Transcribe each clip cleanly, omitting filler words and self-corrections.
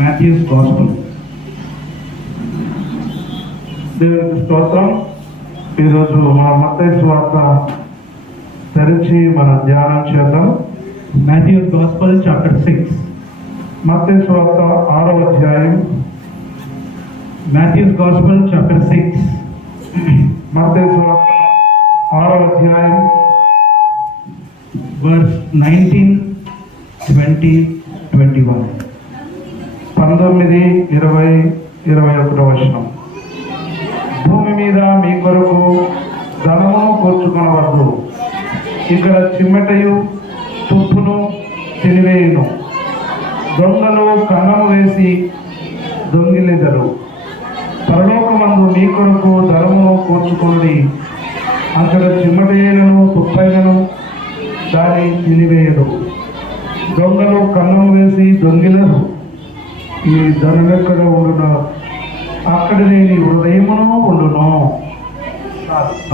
Matthew's Gospel. దేవునికి స్తోత్రం. ఈరోజు మన మత్తయి సువార్త తెరిచి మనం ధ్యానం చేద్దాం. Matthew's Gospel chapter 6. మత్తయి సువార్త 6వ అధ్యాయం. Matthew's Gospel chapter 6. మత్తయి సువార్త 6వ అధ్యాయం verse 19, 20, 21. 19, 20, 21 వచనం. భూమి మీద మీ కొరకు ధనమును కూర్చుకొనవద్దు. ఇక్కడ చిమ్మటయు తుప్పును తినివేయును, దొంగలు కన్నము వేసి దొంగిలెదరు. పరలోకమందు మీ కొరకు ధనమును కూర్చుకొనుడి. అక్కడ చిమ్మటైనను తుప్పైనను దాన్ని తినివేయదు. దొంగలు కన్నము వేసి దొంగిలరు. ఈ ధనమెక్కడ ఉండును, అక్కడనే నీ హృదయమును ఉండును.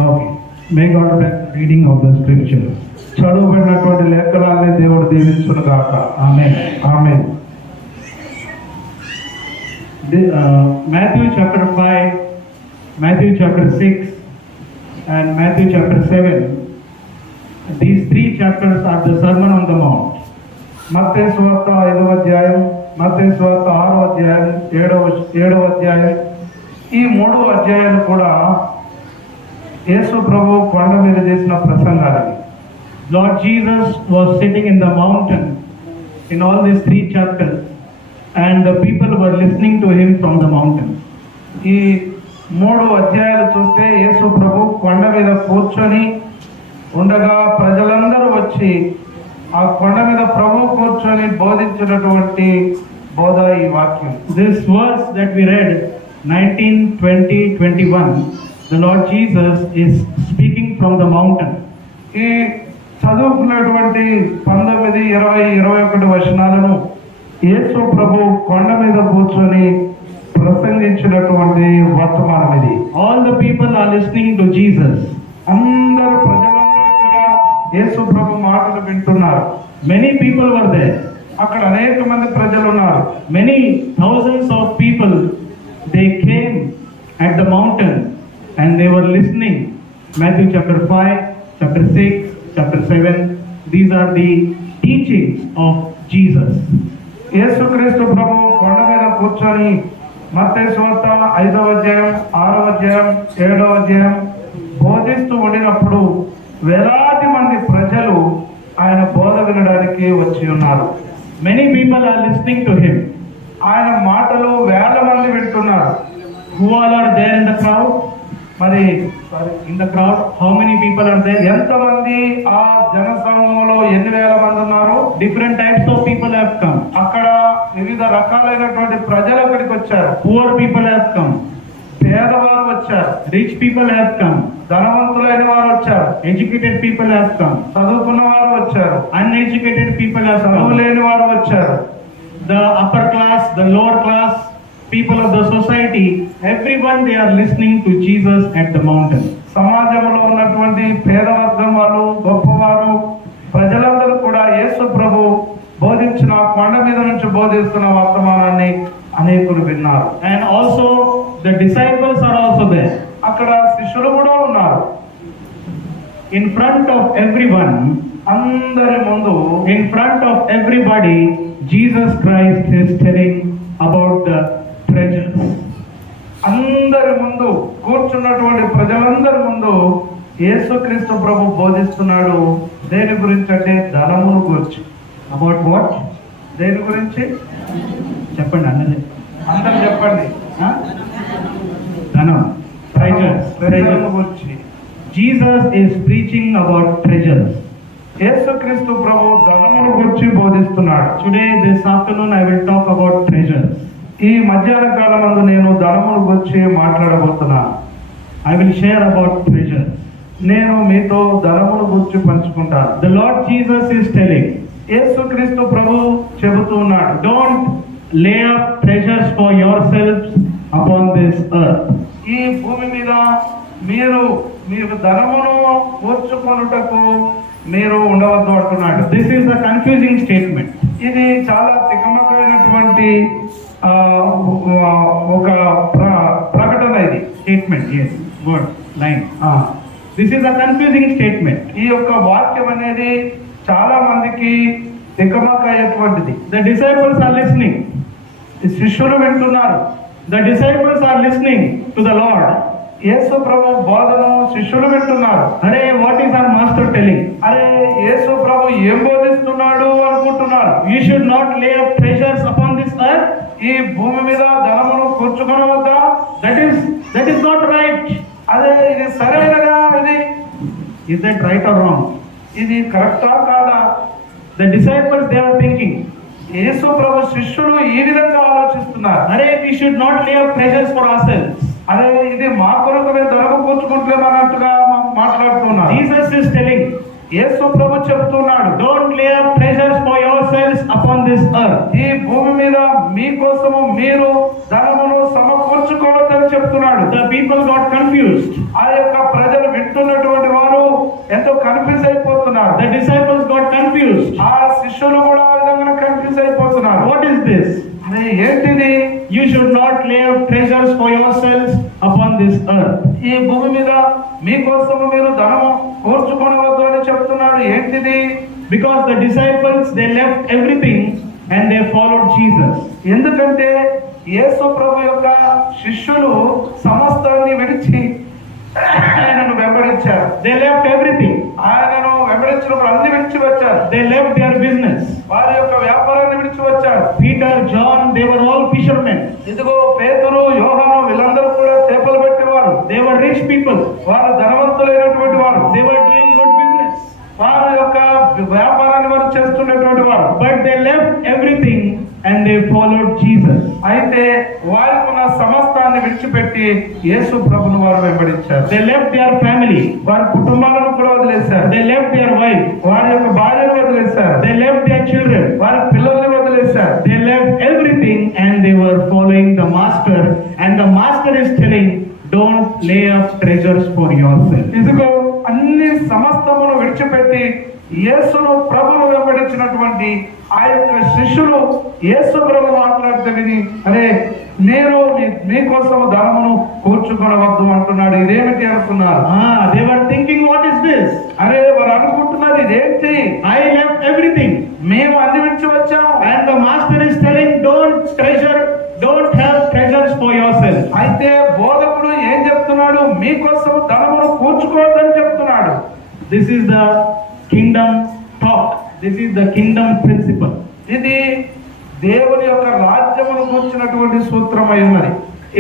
Okay. May God bless the reading of the scripture. చదువుబడినటువంటి లేఖనాన్ని దేవుడు దీవించును గాక. Amen. Amen. Matthew chapter 5, Matthew chapter 6, and Matthew chapter 7. These three chapters are the Sermon on the Mount. మత్తయి సువార్త 5వ అధ్యాయం, మత్తయి సువార్త 6వ అధ్యాయం, 7వ అధ్యాయం, ఈ 3 అధ్యాయాలు కూడా యేసు ప్రభు కొండ మీద చేసిన ప్రసంగాలు. Lord Jesus was sitting in the mountain in all these three chapters, and the people were listening to him from the mountain. ఈ 3 అధ్యాయాలు చూస్తే యేసు ప్రభు కొండ మీద కూర్చొని ఉండగా ప్రజలందరూ వచ్చి ఆ కొండ మీద ప్రభు కూర్చొని బోధించినటువంటి బోధ ఈ వాక్యం. This verse that we read, 19, 20, 21, the Lord Jesus is speaking from the mountain. ఈ చదువుకున్నటువంటి 19, 20, 21 వచనాలను యేసు ప్రభు కొండ మీద కూర్చొని ప్రసంగించినటువంటి వర్తమానం ఇది. All the people are listening to Jesus. అందరు ప్రజలందరూ కూడా యేసు ప్రభు మాటలు వింటున్నారు. Many people were there. అక్కడ అనేక మంది ప్రజలు ఉన్నారు. Many thousands of people, they came at the mountain and they were listening. Matthew chapter 5, chapter 6, chapter 7, these are the teachings of Jesus. యేసుక్రీస్తు ప్రభు కొండ మీద కూర్చొని మత్తయి సువార్త 5వ అధ్యాయం, 6వ అధ్యాయం, 7వ అధ్యాయం బోధిస్తూ ఉండినప్పుడు వేలాది మంది ప్రజలు ఆయన బోధ వినడానికి వచ్చి ఉన్నారు. Many people are listening to him. ఆయన మాటలు వేల మంది వింటున్నారు. Who all are there in the crowd? మరి In the crowd, how many people are there? ఎంతమంది ఆ జన సమూహంలో ఎన్ని వేల మంది ఉన్నారు? Different types of people have come. అక్కడ వివిధ రకాలైనటువంటి ప్రజలు అక్కడికి వచ్చారు. Poor people have come. పేదవారు వచ్చారు. Rich people have come. ధనవంతులైన వారు వచ్చారు. Educated people have come. చదువుకున్న వారు వచ్చారు. Uneducated people have చదువు come. లేని వారు వచ్చారు. The upper class, the lower class, people of the society, everyone, they are listening to Jesus at the mountain. సమాజంలో ఉన్నటువంటి పేదవర్గం వారు, గొప్పవారు, ప్రజలందరూ కూడా యేసు ప్రభు బోధించిన కొండ మీద నుంచి బోధిస్తున్న వర్తమానాన్ని అనేకులు విన్నారు. And also the disciples are also there. అక్కడ శిష్యులు కూడా ఉన్నారు. In front of everyone, అందరి ముందు, in front of everybody, Jesus Christ is telling about the treasures. అందరి ముందు కూర్చున్నటువంటి ప్రజలందరి ముందు యేసుక్రీస్తు ప్రభు బోధిస్తున్నాడు. దేని గురించి అంటే ధనమును గురించి. About what? దేని గురించి చెప్పండి అన్నది. అందరు చెప్పండి. ధనం. Treasures. ప్రజలను గురించి. Jesus is preaching about treasures. యేసుక్రీస్తు ప్రభు ధనమును గురించి బోధిస్తున్నాడు. Today, this afternoon, I will talk about treasures. ఈ మధ్యాహ్న కాలమందు నేను ధనమును గురించి మాట్లాడబోతున్నాను. I will share about treasures. నేను మీతో ధనమును గురించి పంచుకుంటాను. The Lord Jesus is telling, యేసుక్రీస్తు ప్రభు చెబుతూ ఉన్నాడు, don't lay up treasures for yourselves upon this earth. ఈ భూమి మీద మీరు ధనమును కూర్చుకొనుటకు మీరు ఉండవద్దు అంటున్నాడు. This is a confusing statement. ఇది చాలా తికమకమైనటువంటి ఒక ప్రకటన ఇది, Statement, yes, word, line. ఆ, This is a confusing statement. ఈ యొక్క వాక్యం అనేది చాలా మందికి తికమక అయ్యేటువంటిది. The disciples are listening. ఈ శిష్యులు వింటున్నారు. The disciples are listening to the Lord. యేసు ప్రభు బోధను శిష్యులు వింటున్నారు. Arey, what is our master telling? అరే యేసు ప్రభు ఏం బోధిస్తున్నాడు అనుకుంటున్నారు. You should not lay up treasures upon this earth. ఈ భూమి మీద ధనమును కూర్చుకొనవద్దా? That is not right. అదే ఇది సరైనదా? ఇది Is that right or wrong? ఇది కరెక్టా కాదా? The disciples, they are thinking, యేసు ప్రభు శిష్యులు ఈ విధంగా ఆలోచిస్తున్నారు. Arey, we should not lay up treasures for ourselves. అదే ఇది మా కొరకు మేము ధనము కూర్చుకుంటలేమన్నట్టుగా మాట్లాడుతున్నారు. Jesus is telling, యేసు ప్రభు చెప్తున్నాడు, don't lay up treasures for yourselves upon this earth. ఈ భూమి మీద మీకోసము మీరు ధనమును సమకూర్చుకోవద్దని చెప్తున్నాడు. The people got confused. ఆ యొక్క ప్రజలు వింటున్నటువంటి వారు ఎంతో కన్ఫ్యూజ్ అయిపోతున్నారు. The disciples got confused. ఆ శిష్యులు కూడా ఆ విధంగా కన్ఫ్యూజ్ అయిపోతున్నారు. What is this? అరే ఏంటిది? You should not lay up treasures for yourselves upon this earth. ఈ భూమి మీద మీకోసము మీరు ధనము కూర్చుకోవద్దు అని చెప్తున్నాడు. ఏంటిది? Because the disciples, they left everything and they followed Jesus. ఎందుకంటే యేసు ప్రభు యొక్క శిష్యులు సమస్తాన్ని విడిచి ఆయనను వెంబడించారు. They left everything. ఆయనను వెంబడించినప్పుడు అన్ని విడిచి వచ్చారు. They left their business. వారి యొక్క వ్యాపారాన్ని విడిచి వచ్చారు. Peter, John, they were all fishermen. ఇదిగో పేతురు, యోహాను వీళ్ళందరూ కూడా చేపలు పెట్టేవారు. They were rich people. వారు ధనవంతులైనటువంటి వారు. They were doing good business. వారి యొక్క వ్యాపారాన్ని వారు చేస్తున్నటువంటి వారు. But they left everything and they followed Jesus. అయితే వారికున్న సమస్తాన్ని విడిచిపెట్టి యేసు ప్రభువును వారు వెంబడించారు. They left their family. వారి కుటుంబాలను కూడా వదిలేశారు. They left their wife. వారి యొక్క భార్యను వదిలేశారు. They left their children. వారి పిల్లల్ని వదిలేశారు. They left everything and they were following the master. And the master is telling, don't lay up treasures for yourself. ఇదిగో అన్ని సమస్తమును విడిచిపెట్టి యేసును ప్రభువును వెంబడించినటువంటి ఆ యొక్క శిష్యులు యేసు ప్రభు మాట్లాడితే విని, అరే నేను మీకోసం ధనమును కూర్చుకొనవద్దు అంటున్నాడు. ఇదేమిటి అనుకున్నారు. They were thinking, what is this? అరే వారు అనుకుంటున్నారు ఇదేంటి? I left everything. మేము అన్ని విడిచి వచ్చాము. And the master is telling, don't have treasures for yourself. అయితే బోధకుడు ఏం చెప్తున్నాడు? మీకోసం ధనమును కూర్చుకోవద్దని చెప్తున్నాడు. This is the kingdom talk. This is the kingdom principle. ఇది దేవుని యొక్క రాజ్యమును కూర్చున్నటువంటి సూత్రమై ఉన్నది.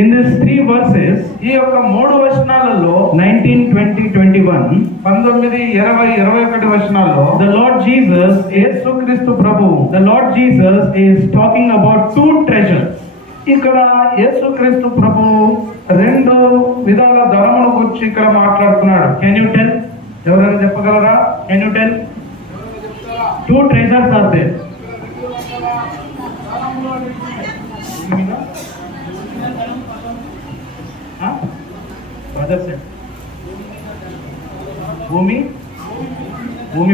In these 3 verses, ఈ యొక్క 3 వచనాలలో 19, 20, 21, 19, 20, 21 వచనాల్లో the Lord Jesus యేసుక్రీస్తు ప్రభు is talking about 2 treasures. ఇక్కడ యేసుక్రీస్తు ప్రభు 2 విధాల ధనమును గురించి ఇక్కడ మాట్లాడుతున్నాడు. Can you tell? ఎవరైనా చెప్పగలరా? Can you tell? 2 treasures are there. Huh? Brother said. Bhumi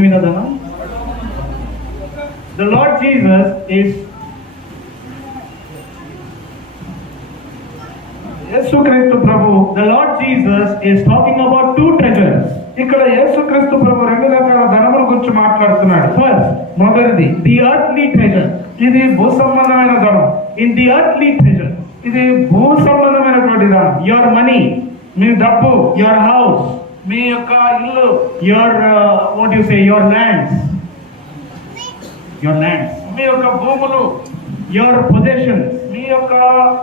మీద ధనం. The Lord Jesus is యేసుక్రీస్తు ప్రభు The Lord Jesus is talking about 2 treasures. ఇక్కడ యేసుక్రీస్తు ప్రభు 2 రకాల ధనముల గురించి మాట్లాడుతున్నాడు. First, మొదటిది the earthly treasure. ఇది భూ సంబంధమైన ధనం. In the earthly treasure, ఇది భూ సంబంధమైనటువంటి ధనం. your money, మీ డబ్బు, your house, మీ యొక్క ఇల్లు, your your lands, మీ యొక్క భూములు, your possessions, మీ యొక్క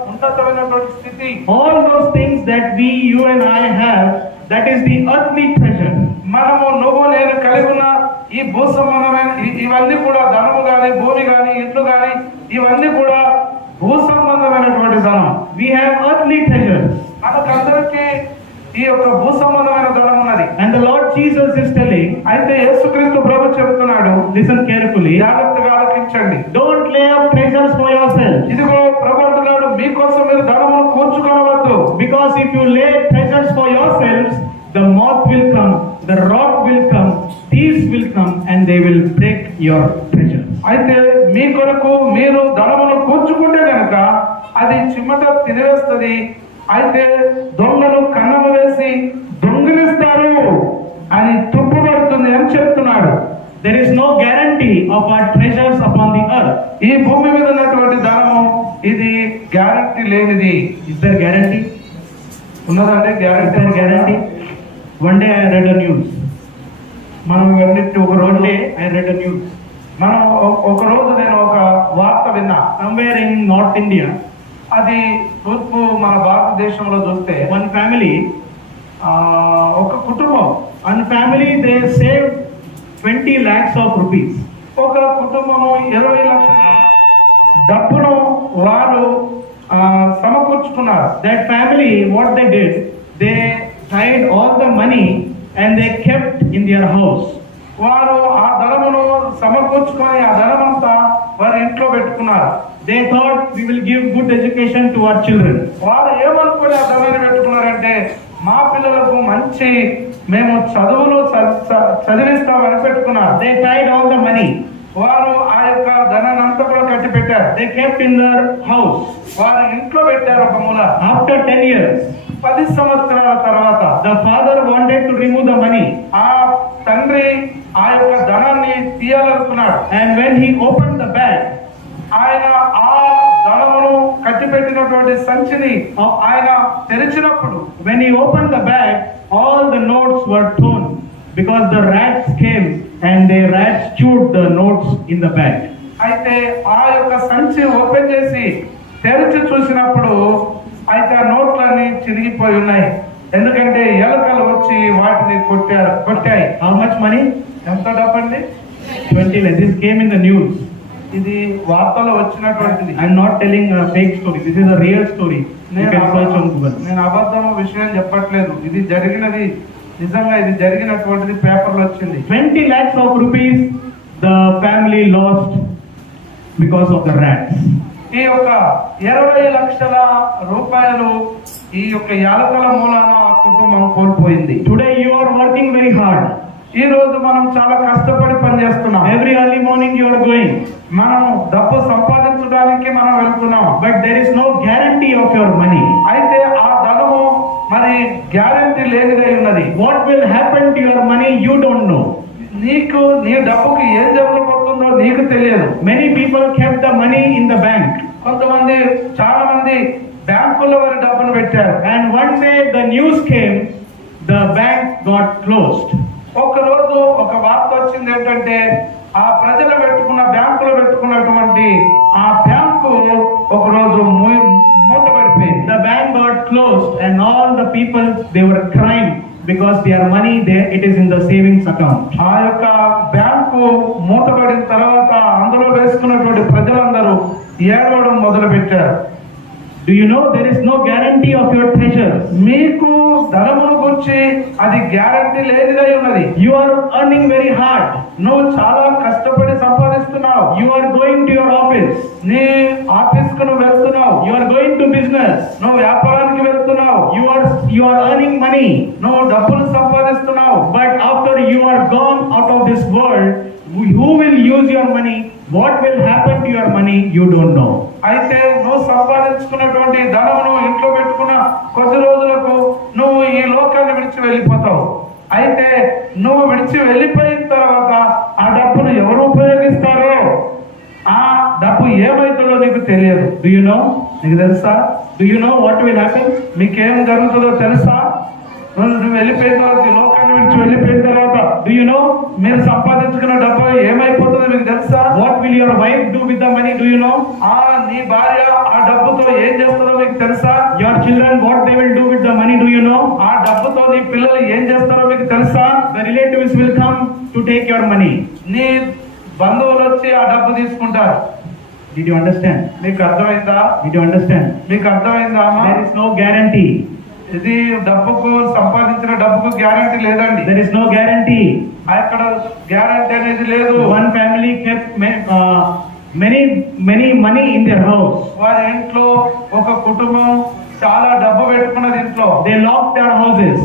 ఉన్నతమైనటువంటి స్థితి, all those things that you and I have, that is the earthly treasure. మనము నువ్వు నేను కలిగి ఉన్న ఈ భూ సంబంధమైన ఇవన్నీ కూడా ధనము గాని, భూమి గాని, ఇల్లు గాని, ఇవన్నీ కూడా భూ సంబంధమైనటువంటి ధనం. We have earthly treasures. మనకందరికీ ఈ యొక్క భూ సంబంధమైన ధనం ఉన్నది. And the Lord Jesus is telling, అయితే యేసుక్రీస్తు ప్రభు చెప్తున్నాడు, listen carefully, జాగ్రత్తగా ఆలకించండి. don't lay up treasures for yourself. ఇదిగో ప్రభు అంటున్నాడు, మీకోసం మీరు ధనమును కూర్చుకోవద్దు. Because if you lay treasures for yourselves, the moth will come, the rot will come, thieves will come, and they will break your treasures. అయితే మీ కొరకు మీరు ధనమును కూర్చుకుంటే కనుక కనుక అది చిమ్మట తినేస్తుంది. అయితే దొంగలు కన్నము వేసి దొంగిలిస్తారు అని తుప్పుపడుతుంది అని చెప్తున్నాడు. There is no guarantee of our treasures upon the earth. ఈ భూమి మీద ఉన్నటువంటి ధనము ఇది గ్యారంటీ లేనిది. Is there guarantee? ఉన్నదంటే Is guarantee there guarantee? One day I read a news. మనం ఇవన్నిటి ఒక One రోజు day I read a news. మనం ఒక రోజు నేను ఒక వార్త విన్నా. Somewhere in North India, అది తూర్పు మన భారతదేశంలో చూస్తే one family, ఒక కుటుంబం, one family they saved 20 lakhs of rupees. ఒక కుటుంబము 20 లక్షల డబ్బును వారు సమకూర్చుకున్నారు. That family, what they did, they tied all the money and they kept in their house. వారు ఆ ధనమును సమకూర్చుకొని ఆ ధనమంతా వారి ఇంట్లో పెట్టుకున్నారు. They thought we will give good education to our children. వారు ఏమనుకుని ఆ ధనాన్ని పెట్టుకున్నారంటే మా పిల్లలకు మంచి మేము చదువులు చదివిస్తామని పెట్టుకున్నారు. They tied all the money. వారు ఆ యొక్క ధనాన్ని అంతా కూడా కట్టి పెట్టారు. They kept in their house. వారు ఇంట్లో పెట్టారు ఒక మూల. After 10 years, 10 సంవత్సరాల తర్వాత the father wanted to remove the money. ఆ తండ్రి ఆ యొక్క ధనాన్ని తీయాలనుకున్నాడు. And when he opened the bag, ఆయన ఆ ధనమును కట్టిపెట్టినటువంటి సంచిని ఆయన తెరిచినప్పుడు, when he opened the bag, all the notes were torn because the rats came and the rats chewed the notes in the bag. అయితే ఆ యొక్క సంచి ఓపెన్ చేసి తెరిచి చూసినప్పుడు అయితే ఆ నోట్లన్నీ చిరిగిపోయి ఉన్నాయి. ఎందుకంటే ఎలుకలు వచ్చి వాటిని కొట్టాయి. How much money? ఎంత డబ్బండి? 20 lakhs. This came in the news. ఇది వార్తలో వచ్చినటువంటిది. I'm not telling a fake story. This is a real story. You can search on Google. నేను అబద్ధం విషయం చెప్పట్లేదు. ఇది జరిగినది, నిజంగా ఇది జరిగినటువంటిది పేపర్లో వచ్చింది. 20 lakhs of rupees the family lost because of the rats. ఈ యొక్క 20 లక్షల రూపాయలు ఈ యొక్క యాలకల మూలాన ఆ కుటుంబం కోల్పోయింది. Today you are working very hard. ఈ రోజు మనం చాలా కష్టపడి పనిచేస్తున్నాం. Every early morning you are going. మనం డబ్బు సంపాదించడానికి మనం వెళ్తున్నాం. But there is no guarantee of your money. అయితే ఆ ధనము మరి గ్యారెంటీ లేనిదై ఉన్నది. What will happen to your money you don't know. నీకు నీ డబ్బుకి ఏం జరగబోతుందో నీకు తెలియదు. Many people kept the money in the bank. కొంతమంది, చాలా మంది బ్యాంకుల్లో వారి డబ్బును పెట్టారు. And one day the news came, the bank got closed. ఒక రోజు ఒక వార్త వచ్చింది ఏంటంటే ఆ ప్రజలు బ్యాంకులో పెట్టుకున్నటువంటి ఆ బ్యాంకు ఒక రోజు మూతపడిపోయింది. The bank got closed and all the people, they were crying because their money there, it is in the savings account. ఆ యొక్క బ్యాంకు మూతపడిన తర్వాత అందులో వేసుకున్నటువంటి ప్రజలందరూ ఏడవడం మొదలు పెట్టారు. Do you know there is no guarantee of your treasures? మీకు ధనమును గురించి అది గ్యారంటీ లేనిదై ఉన్నది. You are earning very hard. నువ్వు చాలా కష్టపడి సంపాదిస్తున్నావు. You are going to your office. నీ ఆఫీస్ కు నువ్వు వెళ్తున్నావు. You are going to business. నువ్వు వ్యాపారానికి వెళ్తున్నావు. You are earning money. నువ్వు డబ్బులు సంపాదిస్తున్నావు. But after you are gone out of this world, who will use your money? What will happen to your money? You don't know. అయితే నువ్వు సంపాదించుకున్నటువంటి ధనమును ఇంట్లో పెట్టుకున్న కొద్ది రోజులకు నువ్వు ఈ లోకాన్ని విడిచి వెళ్ళిపోతావు. అయితే నువ్వు విడిచి వెళ్ళిపోయిన తర్వాత ఆ డబ్బును ఎవరు ఉపయోగిస్తారో, ఆ డబ్బు ఏమైతుందో నీకు తెలియదు. Do you know? నీకు తెలుసా? Do you know what will happen? మీకేం జరుగుతుందో తెలుసా? నువ్వు వెళ్ళిపోయిన తర్వాత, ఈ లోకాన్ని విడిచి వెళ్ళిపోయిన తర్వాత, Do you know? మీరు సంపాదించుకున్న డబ్బు ఏమైపోతుందో మీకు తెలుసా? What will your wife do with the money? Do you know? నీ భార్య ఆ డబ్బుతో ఏం చేస్తుందో మీకు తెలుసా? Your children, what they will do with the money? Do you know? ఆ డబ్బుతో నీ పిల్లలు ఏం చేస్తారో మీకు తెలుసా? The relatives will come to take your money. నీ బంధువులు వచ్చి ఆ డబ్బు తీసుకుంటారు. Did you understand? మీకు అర్థమైందా? Did you understand? మీకు అర్థమైందా అమ్మా? There is no guarantee. ఇది డబ్బుకు, సంపాదించిన డబ్బుకు గ్యారంటీ లేదండి. There is no guarantee. అక్కడ గ్యారంటీ అనేది లేదు. One family kept many money in their house. వారి ఇంట్లో ఒక కుటుంబం చాలా డబ్బు పెట్టుకున్నది ఇంట్లో. They locked their houses.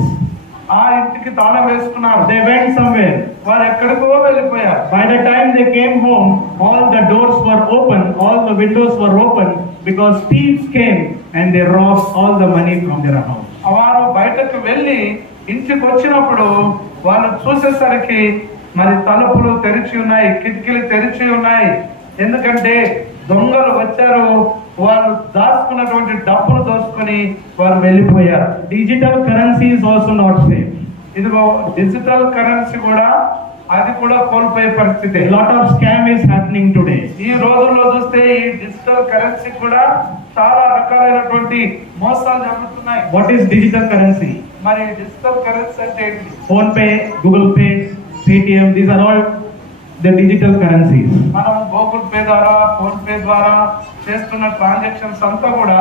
ఆ ఇంటికి తాళం వేసుకున్నారు. They went somewhere. వారు ఎక్కడికో వెళ్ళిపోయారు. By the time they came home, all the doors were open, all the windows were open, because thieves came and they robbed all the money from their house. వారు బయటకు వెళ్ళి ఇంటికి వచ్చినప్పుడు వాళ్ళు చూసేసరికి మరి తలుపులు తెరిచి ఉన్నాయి, కిటికీలు తెరిచి ఉన్నాయి. ఎందుకంటే దొంగలు వచ్చారు, వాళ్ళు దాచుకున్నటువంటి డబ్బులు దోచుకొని వారు వెళ్ళిపోయారు. Digital currency is also not safe. ఇదిగో డిజిటల్ కరెన్సీ కూడా అది కూడా కోల్పోయే పరిస్థితి. A lot of scam is happening today. ఈ రోజుల్లో చూస్తే ఈ డిజిటల్ కరెన్సీ కూడా చాలా రకాలైనటువంటి మోసాలు జరుగుతున్నాయి. What is digital currency? మరి డిజిటల్ కరెన్సీ అంటే ఏంటి? Phone Pay, Google Pay, Paytm, these are all the digital currencies. మనం గూగుల్ పే ద్వారా, ఫోన్ పే ద్వారా చేస్తున్న ట్రాన్సాక్షన్స్ అంతా కూడా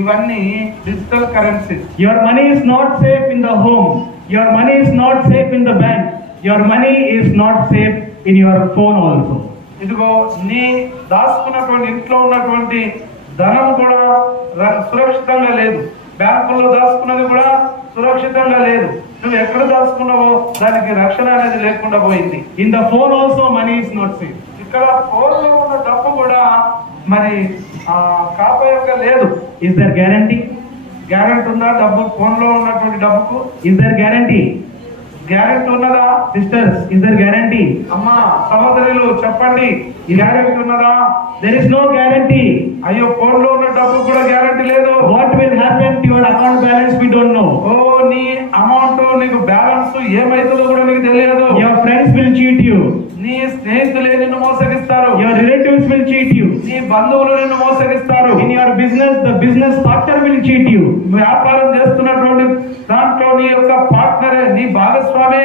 ఇవన్నీ digital currency. Your money is not safe in the home. Your money is not safe in the bank. Your money is not safe in your phone also. ఇదిగో నీ దాచుకున్నటువంటి ఇంట్లో ఉన్నటువంటి ధనం కూడా సురక్షితంగా లేదు. బ్యాంకుల్లో దాచుకున్నది కూడా సురక్షితంగా లేదు. నువ్వు ఎక్కడ దాచుకున్నావో దానికి రక్షణ అనేది లేకుండా పోయింది. In the phone also money is not safe. ఇక్కడ ఫోన్ లో ఉన్న డబ్బు కూడా మరి కాపాయంగా లేదు. Is there guarantee? గ్యారెంటీ ఉందా? డబ్బు ఫోన్ లో ఉన్నటువంటి డబ్బుకు Is there guarantee? గ్యారెంటీ ఉన్నదా? Sisters, is there guarantee? అమ్మా సహోదరులు చెప్పండి, గ్యారెంటీ ఉన్నదా? There is no guarantee. అయ్యో ఫోన్ లో ఉన్న డబ్బు కూడా గ్యారెంటీ లేదు. What will happen to your account balance we don't know. ఓ నీ అమౌంట్ నీకు బ్యాలెన్స్ ఏమైతుందో కూడా నీకు తెలియదు. Your friends will cheat you. నీ స్నేహితులే నిన్ను మోసగిస్తారు. Your relatives will cheat you. నీ బంధువులు నిన్ను మోసగిస్తారు. In your business, the business partner will cheat you. వ్యాపారం చేస్తున్నటువంటి దాంట్లో నీ యొక్క పార్ట్నరే, నీ భాగస్వామే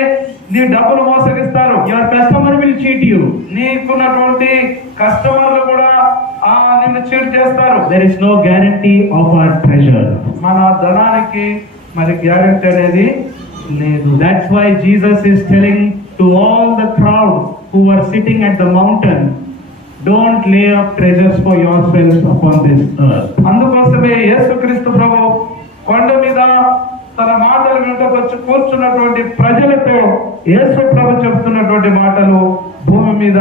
నీ డబ్బులు మోసగిస్తారు. Your customer will cheat you. నీకున్నటువంటి కస్టమర్లు కూడా నిన్ను చీట్ చేస్తారు. There is no guarantee of our treasure. మన ధనానికి మరి గ్యారెంటీ అనేది లేదు. That's why Jesus is telling to all the crowd who were sitting at the mountain, don't lay up treasures for yourselves upon this earth. అందుకోసమే యేసుక్రీస్తు ప్రభు కొండ మీద తన మాటలు వెంటకొచ్చి కూర్చున్నటువంటి ప్రజలతో యేసు ప్రభు చెప్తున్నటువంటి మాటలు, భూమి మీద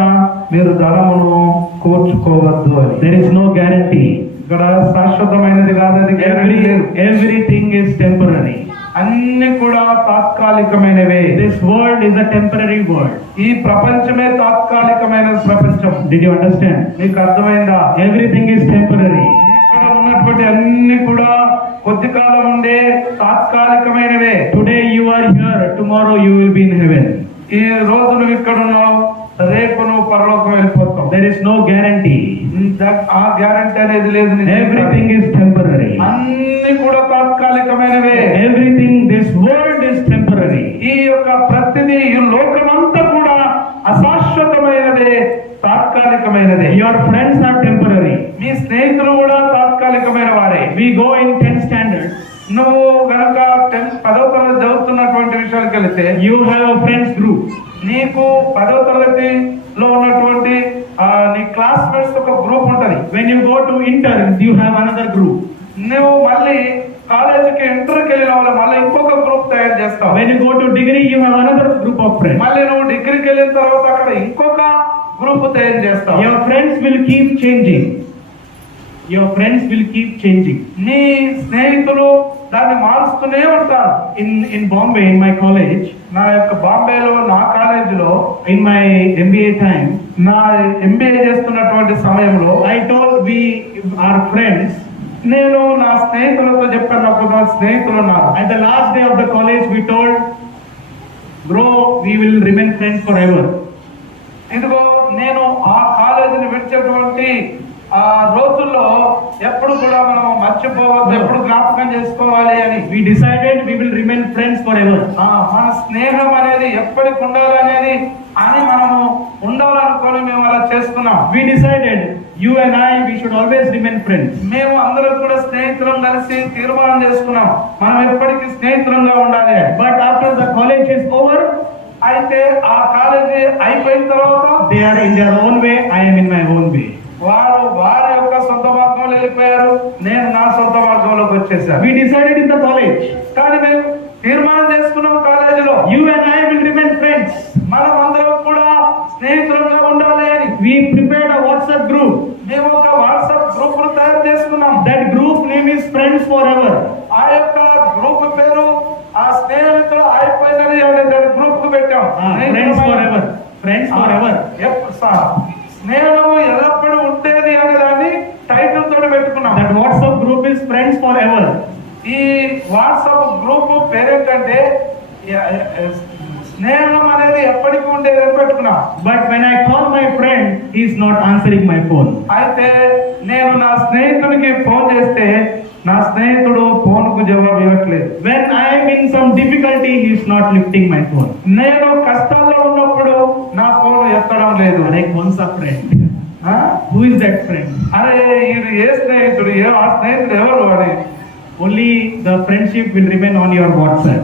మీరు ధనమును కూర్చుకోవద్దు అని. There is no guarantee. ఇక్కడ శాశ్వతమైనది కాదు, అది గ్యారెంటీ లేదు. Everything is temporary. అన్ని కూడా తాత్కాలికమైనవే. This world is a temporary world. ఈ ప్రపంచమే తాత్కాలికమైన ప్రపంచం. Did you understand? నీకు అర్థమైందా? Everything is temporary. ఇక్కడ ఉన్నటువంటి అన్ని కూడా కొద్ది కాలం ఉండే తాత్కాలికమైనవే. Today you are here, tomorrow you will be in heaven. ఈ రోజు నువ్వు ఇక్కడ ఉన్నావు, రేపు నువ్వు పరలోకం వెళ్ళిపోతావు. There is no guarantee. ఆ గ్యారెంటీ అనేది లేదు. Everything is temporary. అన్ని కూడా తాత్కాలికమైనవే. Everything, this world is temporary. ఈ యొక్క ప్రతిదీ, ఈ లోకమంతా కూడా అశాశ్వతమైనదే, తాత్కాలికమైనదే. Your friends are temporary. మీ స్నేహితులు కూడా తాత్కాలికమైన వారే. We go in 10th standard. నువ్వు కనుక 10వ తరగతి చదువుతున్నటువంటి విషయానికి వెళితే, You have a friends group. నీకు 10వ తరగతిలో ఉన్నటువంటి నీ క్లాస్మేట్స్ ఒక గ్రూప్ ఉంటది. When you go to inter, you have another group. నువ్వు మళ్ళీ కాలేజీకి ఇంటర్కి వెళ్ళిన వాళ్ళు మళ్ళీ ఇంకొక గ్రూప్ తయారు చేస్తావు. When you go to degree, you have another group of friends. మళ్ళీ నువ్వు డిగ్రీకి వెళ్ళిన తర్వాత అక్కడ ఇంకొక గ్రూప్ తయారు చేస్తావు. Your friends will keep changing. Your friends will keep changing. నీ స్నేహితులు దాన్ని మారుస్తూనే ఉంటారు. In Bombay, in my college, నా యొక్క బాంబేలో నా కాలేజీలో in my MBA time, నా MBA చేస్తున్నటువంటి సమయంలో I told we are friends. నేను నా స్నేహితులతో చెప్పినప్పుడు, నా స్నేహితులు ఉన్నారు. At the last day of the college, we told, bro, we will remain friends forever. ఇదిగో నేను ఆ కాలేజీని విడిచేటువంటి ఆ రోజుల్లో ఎప్పుడు కూడా మనం మర్చిపోవద్దు, ఎప్పుడు జ్ఞాపకం చేసుకోవాలి అని. We decided we will remain friends forever. మన స్నేహం అనేది ఎప్పటికి ఉండాలనేది అని మనము ఉండాలనుకొని మేము అలా చేసుకున్నాం. We decided, you and I, we should always remain friends. మేము అందరం కూడా స్నేహితులం కలిసి తీర్మానం చేసుకున్నాం, మనం ఎప్పటికీ స్నేహితులంగా ఉండాలి. But after the college is over, అయితే ఆ కాలేజీ అయిపోయిన తర్వాత they are in their own way, I am in my own way. వారు వారి యొక్క సొంత మార్గంలో వెళ్ళిపోయారు, నేను నా సొంత మార్గంలోకి వచ్చేసాను. We decided in the college, కానీ మేము తీర్మానం చేసుకున్నాం కాలేజీలో You and I will remain friends. మనం అందరం కూడా స్నేహితులుగా ఉండాలి అని We prepared a WhatsApp group. మేము ఒక వాట్సాప్ గ్రూప్ ను తయారు చేసుకున్నాం. That group name is Friends Forever. ఆ యొక్క గ్రూప్ పేరు ఆ స్నేహితులు అయిపోయినది అనే దాని గ్రూప్ కు పెట్టాం. Friends Forever. Friends Forever. స్నేహము ఎల్లప్పుడూ ఉండేది అనే దాన్ని టైటిల్ తోటి పెట్టుకున్నాం. That WhatsApp group is Friends Forever. ఈ వాట్సాప్ గ్రూప్ పేరేంటంటే స్నేహం అనేది ఎప్పటికీ ఉండేది అని పెట్టుకున్నాం. But when I call my friend, he is not answering my phone. అయితే నేను నా స్నేహితుడికి ఫోన్ చేస్తే నా స్నేహితుడు ఫోన్ కు జవాబు ఇవ్వట్లేదు. When I am in some difficulty, he is not lifting my phone. నేను కష్టాల్లో ఉన్నప్పుడు నా ఫోన్ ఎత్తడం లేదు. Like once a friend. ఆ? Who is that friend? అరే ఇది ఏ స్నేహితుడు ఆ స్నేహితుడు ఎవరు అని Only the friendship will remain on your WhatsApp.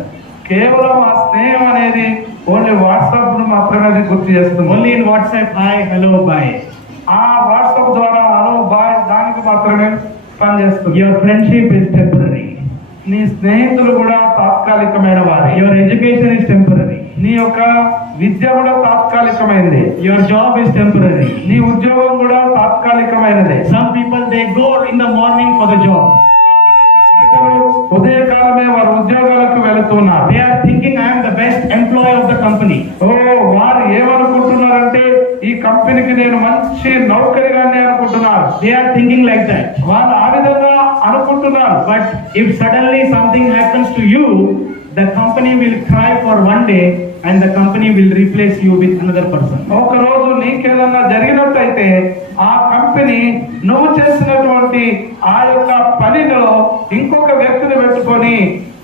కేవలం ఆ స్నేహం అనేది ఓన్లీ వాట్సాప్ ను మాత్రమే అది గుర్తు చేస్తుంది. Only in WhatsApp, hi, hello, bye. ఆ వాట్సాప్ ద్వారా హలో బాయ్ దానికి మాత్రమే పనిచేస్తుంది. Your friendship is temporary. నీ స్నేహితులు కూడా తాత్కాలికమైన వారే. Your education is temporary. నీ యొక్క విద్య కూడా తాత్కాలికమైనది. Your job is temporary. నీ ఉద్యోగం కూడా తాత్కాలికమైనదే. Some people, they go in the morning for the job. ఉదయకాలమే వారు ఉద్యోగాలకు వెళుతున్నారు. They are thinking I am the best employee of the company. వారు ఏమనుకుంటున్నారంటే ఈ కంపెనీకి నేను మంచి నౌకరిగానే అనుకుంటున్నారు. They are thinking like that. వాళ్ళు ఆ విధంగా అనుకుంటున్నారు. But if suddenly something happens to you, the company will cry for one day and the company will replace you with another person. ఒక రోజు నీకేదన్నా జరిగినట్టయితే ఆ కంపెనీ నువ్వు చేసినటువంటి ఆ యొక్క పనిలో ఇంకొక వ్యక్తిని పెట్టుకొని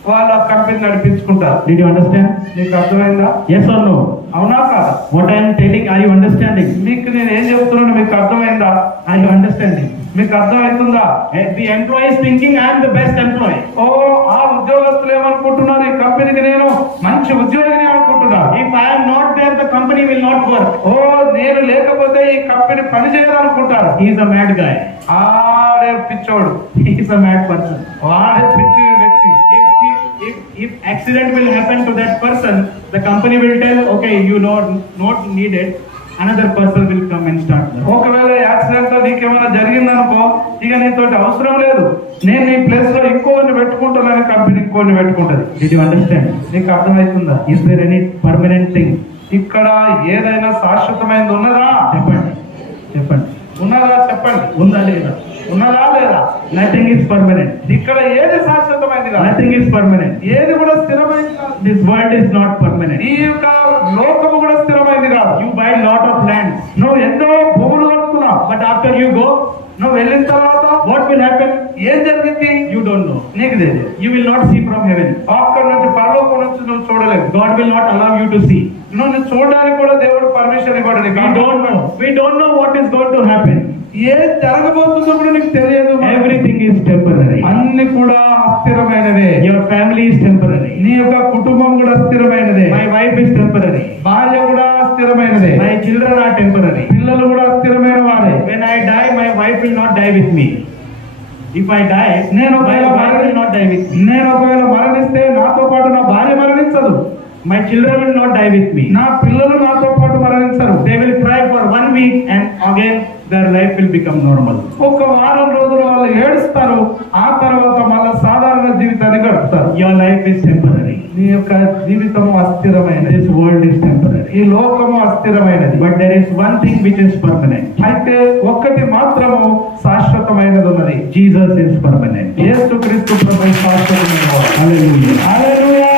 వాళ్ళ కంపెనీ నడిపించుకుంటారు. Did you understand? నీకు అర్థమైందా? Yes or no? అవునా కాదా? What I am telling, are you understanding? మీకు నేను ఏం చెప్తున్నాను మీకు అర్థమైందా? Are you understanding? మీకు అర్థమవుతుందా? The employee is thinking I am the best employee. ఆ ఉద్యోగస్తులు ఏమనుకుంటున్నారు? ఈ కంపెనీకి నేను మంచి ఉద్యోగిని అనుకుంటున్నారు. If I am not there, the company will not work. నేను లేకపోతే ఈ కంపెనీ పని చేయాలనుకుంటారు. He is a mad guy. ఆడే పిచ్చోడు. He is a mad person. వాడే పిచ్చి వ్యక్తి. If accident will happen to that person, the company will tell, okay, you not needed. Another person will come and start. ఒకవేళ accident లో నీకేమైనా జరిగిందనుకో ఇక నీతోటి అవసరం లేదు, నేను నీ ప్లేస్ లో ఇంకోని పెట్టుకుంటానని కంపెనీ ఇంకోని పెట్టుకుంటది. Did you understand? నీకు అర్థమవుతుందా? Is there any permanent thing? ఇక్కడ ఏదైనా శాశ్వతమైనది ఉన్నదా? చెప్పండి. ఉన్నదా? చెప్పండి. ఉందా లేదా? ఉన్నదా లేదా? Nothing is permanent. ఇక్కడ ఏది శాశ్వతమైనది కాదు. Nothing is permanent. ఏది కూడా స్థిరమైనది కాదు. This world is not permanent. ఈ యొక్క లోకము కూడా స్థిరమైనది కాదు. You buy lot of lands. నువ్వు ఎన్నో భూములు కొనుక్కున్నావు. But after you go, నువ్వు వెళ్ళిన తర్వాత what will happen? ఏం జరిగింది? You don't know. నీకు తెలియదు. You will not see from heaven. అక్కడ నుంచి పరలోకం నుంచి నువ్వు చూడలేవు. God will not allow you to see. నువ్వు చూడడానికి కూడా దేవుడు పర్మిషన్ ఇవ్వడు. We don't know what is going to happen. ఏం జరగబోతుందో కూడా నీకు తెలియదు. Everything is temporary. అన్ని కూడా అస్థిరమైనవే. Your family is temporary. నీ యొక్క కుటుంబం కూడా స్థిరమైనదే. My wife is temporary. భార్య కూడా స్థిరమైనదే. My children are temporary. పిల్లలు కూడా స్థిరమైన వారే. When I die, my wife will not die with me. If I die, my wife will not die with me. నేను ఒకవేళ మరణిస్తే నాతో పాటు నా భార్య మరణించదు. My children will not die with me. నా పిల్లలు నాతో పాటు మరణించరు. They will cry for 1 week and again their life will become normal. ఒక వారం రోజులు వాళ్ళు ఏడుస్తారు, ఆ తర్వాత మళ్ళీ సాధారణ జీవితాన్ని గడుపుతారు. Your life is temporary. నీ యొక్క జీవితం అస్థిరమైనది. This world is temporary. ఈ లోకము అస్థిరమైనది. But there is one thing which is permanent. అయితే ఒక్కటి మాత్రము శాశ్వతమైనది ఉన్నది. Jesus is permanent. యేసుక్రీస్తు ప్రభువు శాశ్వతమైనవాడు. Hallelujah. హల్లెలూయా.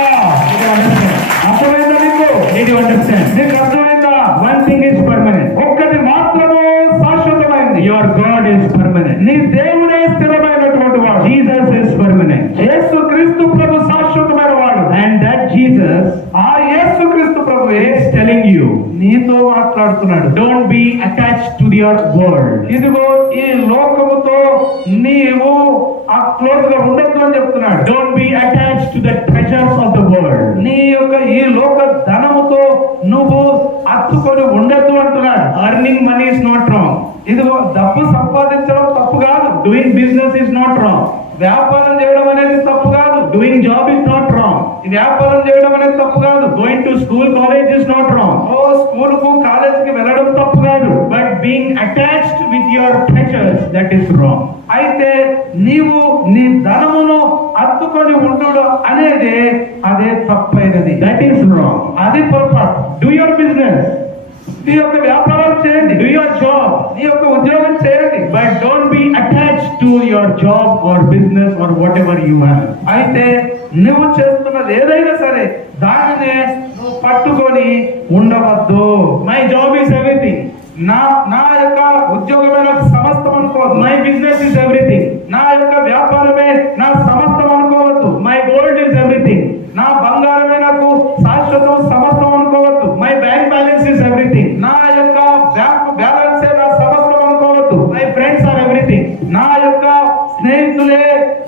అర్థమైందా నీకు? Did you understand? నీకు అర్థమైందా? One thing is permanent. ఒక్కటి మాత్రము శాశ్వతమైనది. Your God is permanent. నీ దేవుడే స్థిరమైనటువంటి వాడు. Jesus is permanent. యేసుక్రీస్తు ప్రభు శాశ్వతమైన వాడు. And that Jesus ఆ యేసుక్రీస్తు ప్రభువే is telling you, నీతో మాట్లాడుతున్నాడు. don't be attached to your world. ఇదిగో ఈ లోకముతో నీవు ఆ క్లోజ్ గా ఉండొద్దు అని చెప్తున్నాడు. Don't be attached to the treasures of the world. నీ యొక్క ఈ లోక ధనముతో నువ్వు అత్తుకొని ఉండొద్దు అంటున్నాడు. Earning money is not wrong. ఇదిగో డబ్బు సంపాదించడం తప్పు కాదు. Doing business is not wrong. వ్యాపారం చేయడం అనేది తప్పు కాదు. Doing job is not wrong. ఈ వ్యాపారం చేయడం అనేది తప్పు కాదు. Going to school, college is not wrong. ఓ స్కూలుకు కాలేజీకి వెళ్ళడం తప్పు కాదు. But being attached with your treasures, that is wrong. అయితే నీవు నీ ధనమును అత్తుకొని ఉండు అనేది అదే తప్పైనది. That is wrong. అది పొరపాటు. Do your business. నీ యొక్క వ్యాపారం చేయండి, Do your job. నీ యొక్క ఉద్యోగం చేయండి, But don't be attached to your job or business or whatever you have. అయితే నువ్వు చేస్తున్నది ఏదైనా సరే దానినే నువ్వు పట్టుకొని ఉండవద్దు. My job is everything. నా నా యొక్క ఉద్యోగమే నాకు సమస్తం అనుకోవద్దు. My business is everything. నా యొక్క వ్యాపారమే నా సమస్తం అనుకోవద్దు. My gold is everything. నా బంగారమే నాకు శాశ్వతం సమస్తం అనుకోవద్దు. My bank balance is everything. నా యొక్క బ్యాంకు బ్యాలెన్సే నా సమస్తం అనుకోవద్దు. My friends are everything. నా యొక్క స్నేహితులే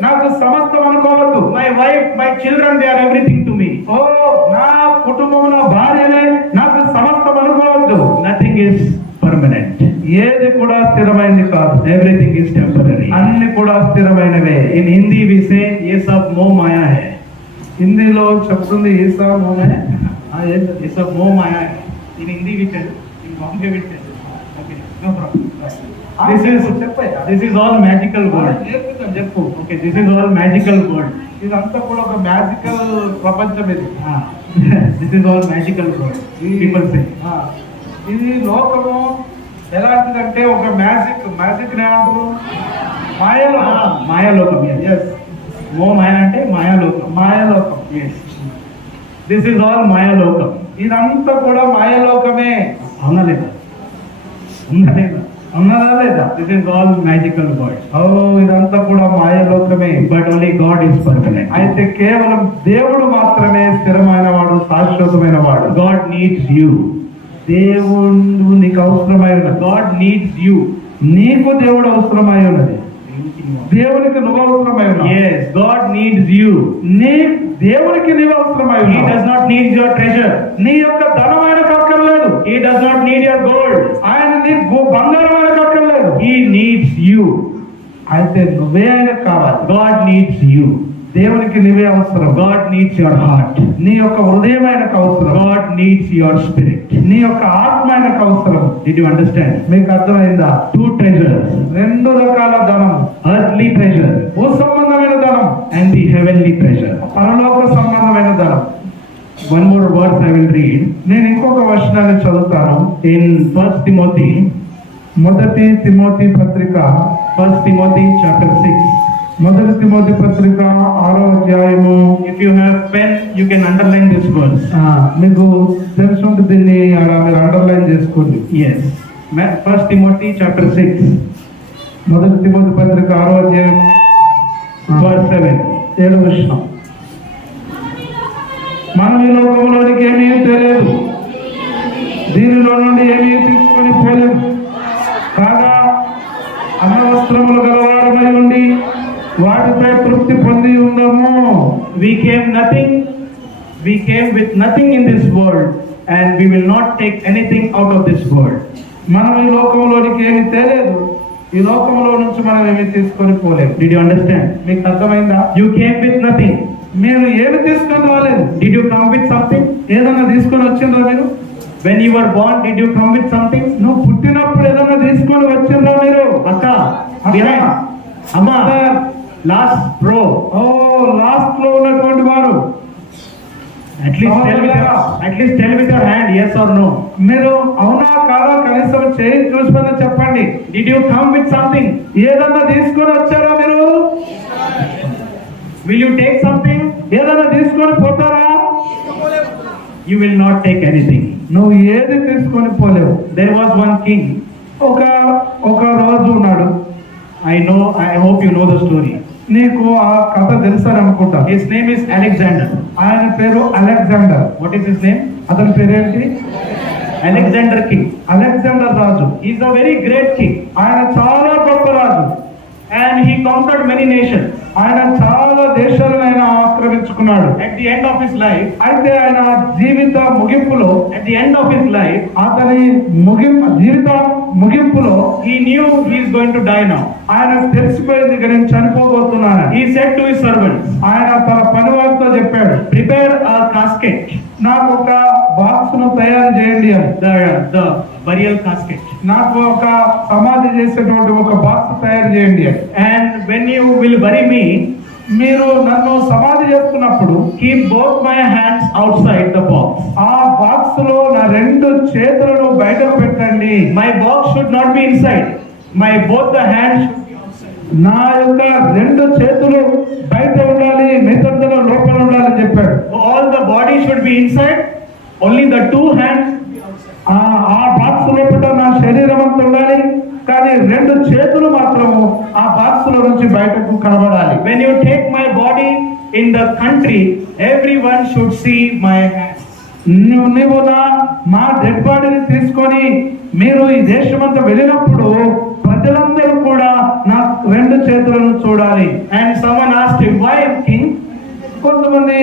నాకు సమస్తం అనుకోవద్దు. My wife, my children, they are everything to me. ఓ నా కుటుంబం, నా భార్యనే నాకు సమస్తం అనుకోవద్దు. Nothing is permanent. ఏది కూడా స్థిరమైనది కాదు. Everything is temporary. అన్ని కూడా స్థిరమైనవే. In Hindi we say ये सब मोह माया है. హిందీలో చెప్తుంది ఈసా మోమే. ये सब मोह माया है. In Hindi we tell, in Bombay we tell. Okay, no problem. This is all magical world. చెప్పు. Okay, this is all magical world. ఇదంతా కూడా ఒక మ్యాజికల్ ప్రపంచం ఇది. Ah, this is all magical world. People say. ఆ, ఇది లోకము ఎలాంటిదంటే ఒక మ్యాజిక్ ఏమంటారు? మాయలో. మాయాలోకం. Yes. మోహ మాయ అంటే Mayalokam. Mayalokam. Yes. This is all Mayalokam. ఇదంతా కూడా మాయలోకమే. అవునా లేదా? ఉందా లేదా? ఉన్నదా లేదా? This is all magical world. ఓ ఇదంతా కూడా మాయలోకమే. But only God is permanent. అయితే కేవలం దేవుడు మాత్రమే స్థిరమైన వాడు, శాశ్వతమైన వాడు. God needs you. దేవుడు నీకు అవసరమై ఉన్నది. God needs you. నీకు దేవుడు అవసరమై ఉన్నది. దేవునికి నువ్వు అవసరమై ఉన్నావు. Yes, God needs you. నీ దేవునికి నీవు అవసరమై He ఉన్నావు. does not need your treasure. నీ యొక్క ధనం ఆయనకు అక్కర్లేదు. He does not need your gold. ఆయన నీ బంగారం ఆయనకు అక్కర్లేదు. He needs you. అయితే నువ్వే ఆయనకు కావాలి. God needs you. దేవునికి నీవే అవసరం. God needs your heart. నీ యొక్క హృదయం ఆయనకు అవసరం. God needs your spirit. నీ యొక్క ఆత్మ ఆయనకు అవసరం. Did you understand? మీకు అర్థమైందా? Two treasures. రెండు రకాల ధనం. Earthly treasure భూ సంబంధమైన ధనం, and the heavenly treasure. పరలోక సంబంధమైన ధనం. One more verse I will read. నేను ఇంకొక వచనాన్ని చదువుతాను. In 1 Timothy, మొదటి తిమోతి పత్రిక, 1 Timothy chapter 6. మొదటి తిమోతి పత్రిక 6వ అధ్యాయము. If you have pen, you can underline this verse. మీకు తెలిసి ఉంటుంది, దీన్ని ఆడ మీరు అండర్లైన్ చేసుకోండి. Yes. 1 Timothy chapter 6, మొదటి తిమోతి పత్రిక 6వ అధ్యాయం verse 7. 7వ వచనం. మనం ఈ లోకంలోనికి ఏమీ తెలియదు, దీనిలో నుండి ఏమీ తీసుకొని పోలేదు. కాగా అన్నవస్త్రములు గలవారమై ఉండి వాటిపై తృప్తి పొంది ఉందము. We came with nothing in this world, and we will not take anything out of this world. మనం ఈ లోకంలోనికి ఏమీ తెలియదు, ఈ లోకంలో నుంచి మనం ఏమీ తీసుకొని పోలేము. Did you understand? మీకు అర్థమైందా? You came with nothing. మీరు ఏమి తీసుకొని రాలేదు. Did you come with something? ఏదన్నా తీసుకొని వచ్చిండ్రా మీరు? When you were born, did you come with something? నువ్వు పుట్టినప్పుడు ఏదన్నా తీసుకొని వచ్చిండ్రా మీరు? Akka, behind. Amma, last row. ఓ లాస్ట్ లో ఉన్నటువంటి వారు At least tell with your hand, yes or no. మీరు అవునా కాదా కనీసం చేయి చూసుకొని చెప్పండి. Did you come with something? ఏదన్నా తీసుకొని వచ్చారా మీరు? Will you take something? ఏదన్నా తీసుకొని పోతారా? You will not take anything. నువ్వు ఏది తీసుకొని పోలేవు. There was one king. ఒక రోజు ఉన్నాడు. I hope you know the story. నీకు ఆ కథ తెలుసని అనుకుంటా. His name is Alexander. ఆయన పేరు Alexander. What is his name? అతని పేరేంటి? Alexander king. Alexander Raju. He is a very great king. ఆయన చాలా గొప్ప రాజు. And he conquered many nations. ఆయన చాలా దేశాలను ఆయన ఆక్రమించుకున్నాడు. At the end of his life, అయితే ఆయన జీవిత ముగింపులో, అతని జీవిత ముగింపులో he knew he is going to die now. ఆయన తెలిసిపోయింది, ఇక నేను చనిపోబోతున్నాను. He said to his servants, ఆయన తన పనివారితో చెప్పాడు, prepare a casket, నాకు ఒక బాక్స్ ను తయారు చేయండి అని. the burial casket. నాకు ఒక సమాధి చేసేటువంటి ఒక బాక్స్ తయారు చేయండి అని. And when you will bury me, మీరు నన్ను సమాధి చేస్తున్నప్పుడు keep both my hands outside the box. ఆ బాక్స్ లో నా రెండు చేతులను బయటకు పెట్టండి. My box should not be inside. My both the hands should be outside. నా యొక్క రెండు చేతులు బయట ఉండాలి, మిగతా లోపల ఉండాలని చెప్పాడు. All the body should be inside. Only the two hands should be outside. ఆ బాక్స్ లోపల నా శరీరం అంతా ఉండాలి, కానీ రెండు చేతులు మాత్రము ఆ బాక్స్ లో నుంచి బయటకు కనబడాలి. When you take my body in the country, everyone should see my hands. నువ్వు మా డెడ్ బాడీని తీసుకొని మీరు ఈ దేశమంతా వెళ్ళినప్పుడు ప్రజలందరూ కూడా నా రెండు చేతులను చూడాలి. And someone asked him, why king? కొంతమంది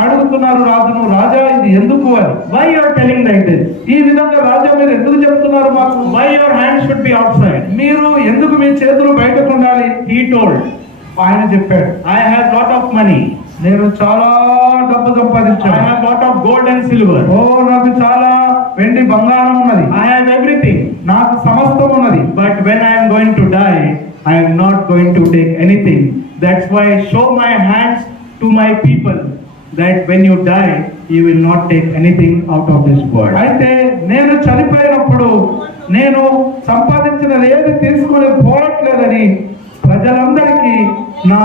అడుగుతున్నారు రాజును, రాజా ఇది ఎందుకు అని. Why you are telling like this? ఈ విధంగా రాజా మీరు ఎందుకు చెప్తున్నారు మాకు? Why your hands should be outside? మీరు ఎందుకు మీ చేతులు బయటకు ఉండాలి? He told, ఆయన చెప్పాడు, I have lot of money. నేను చాలా డబ్బు I సంపాదించాను. have lot of gold and silver. ఓ నాకు చాలా వెండి బంగారం ఉన్నది, I have everything. నాకు సమస్తం ఉన్నది. But when I am going to die, I am not going to take anything. That's why I show my hands to my people, that when you die, you will not take anything out of this world. అయితే నేను చనిపోయినప్పుడు నేను సంపాదించినది ఏది తీసుకొని పోవట్లేదని ప్రజలందరికీ నా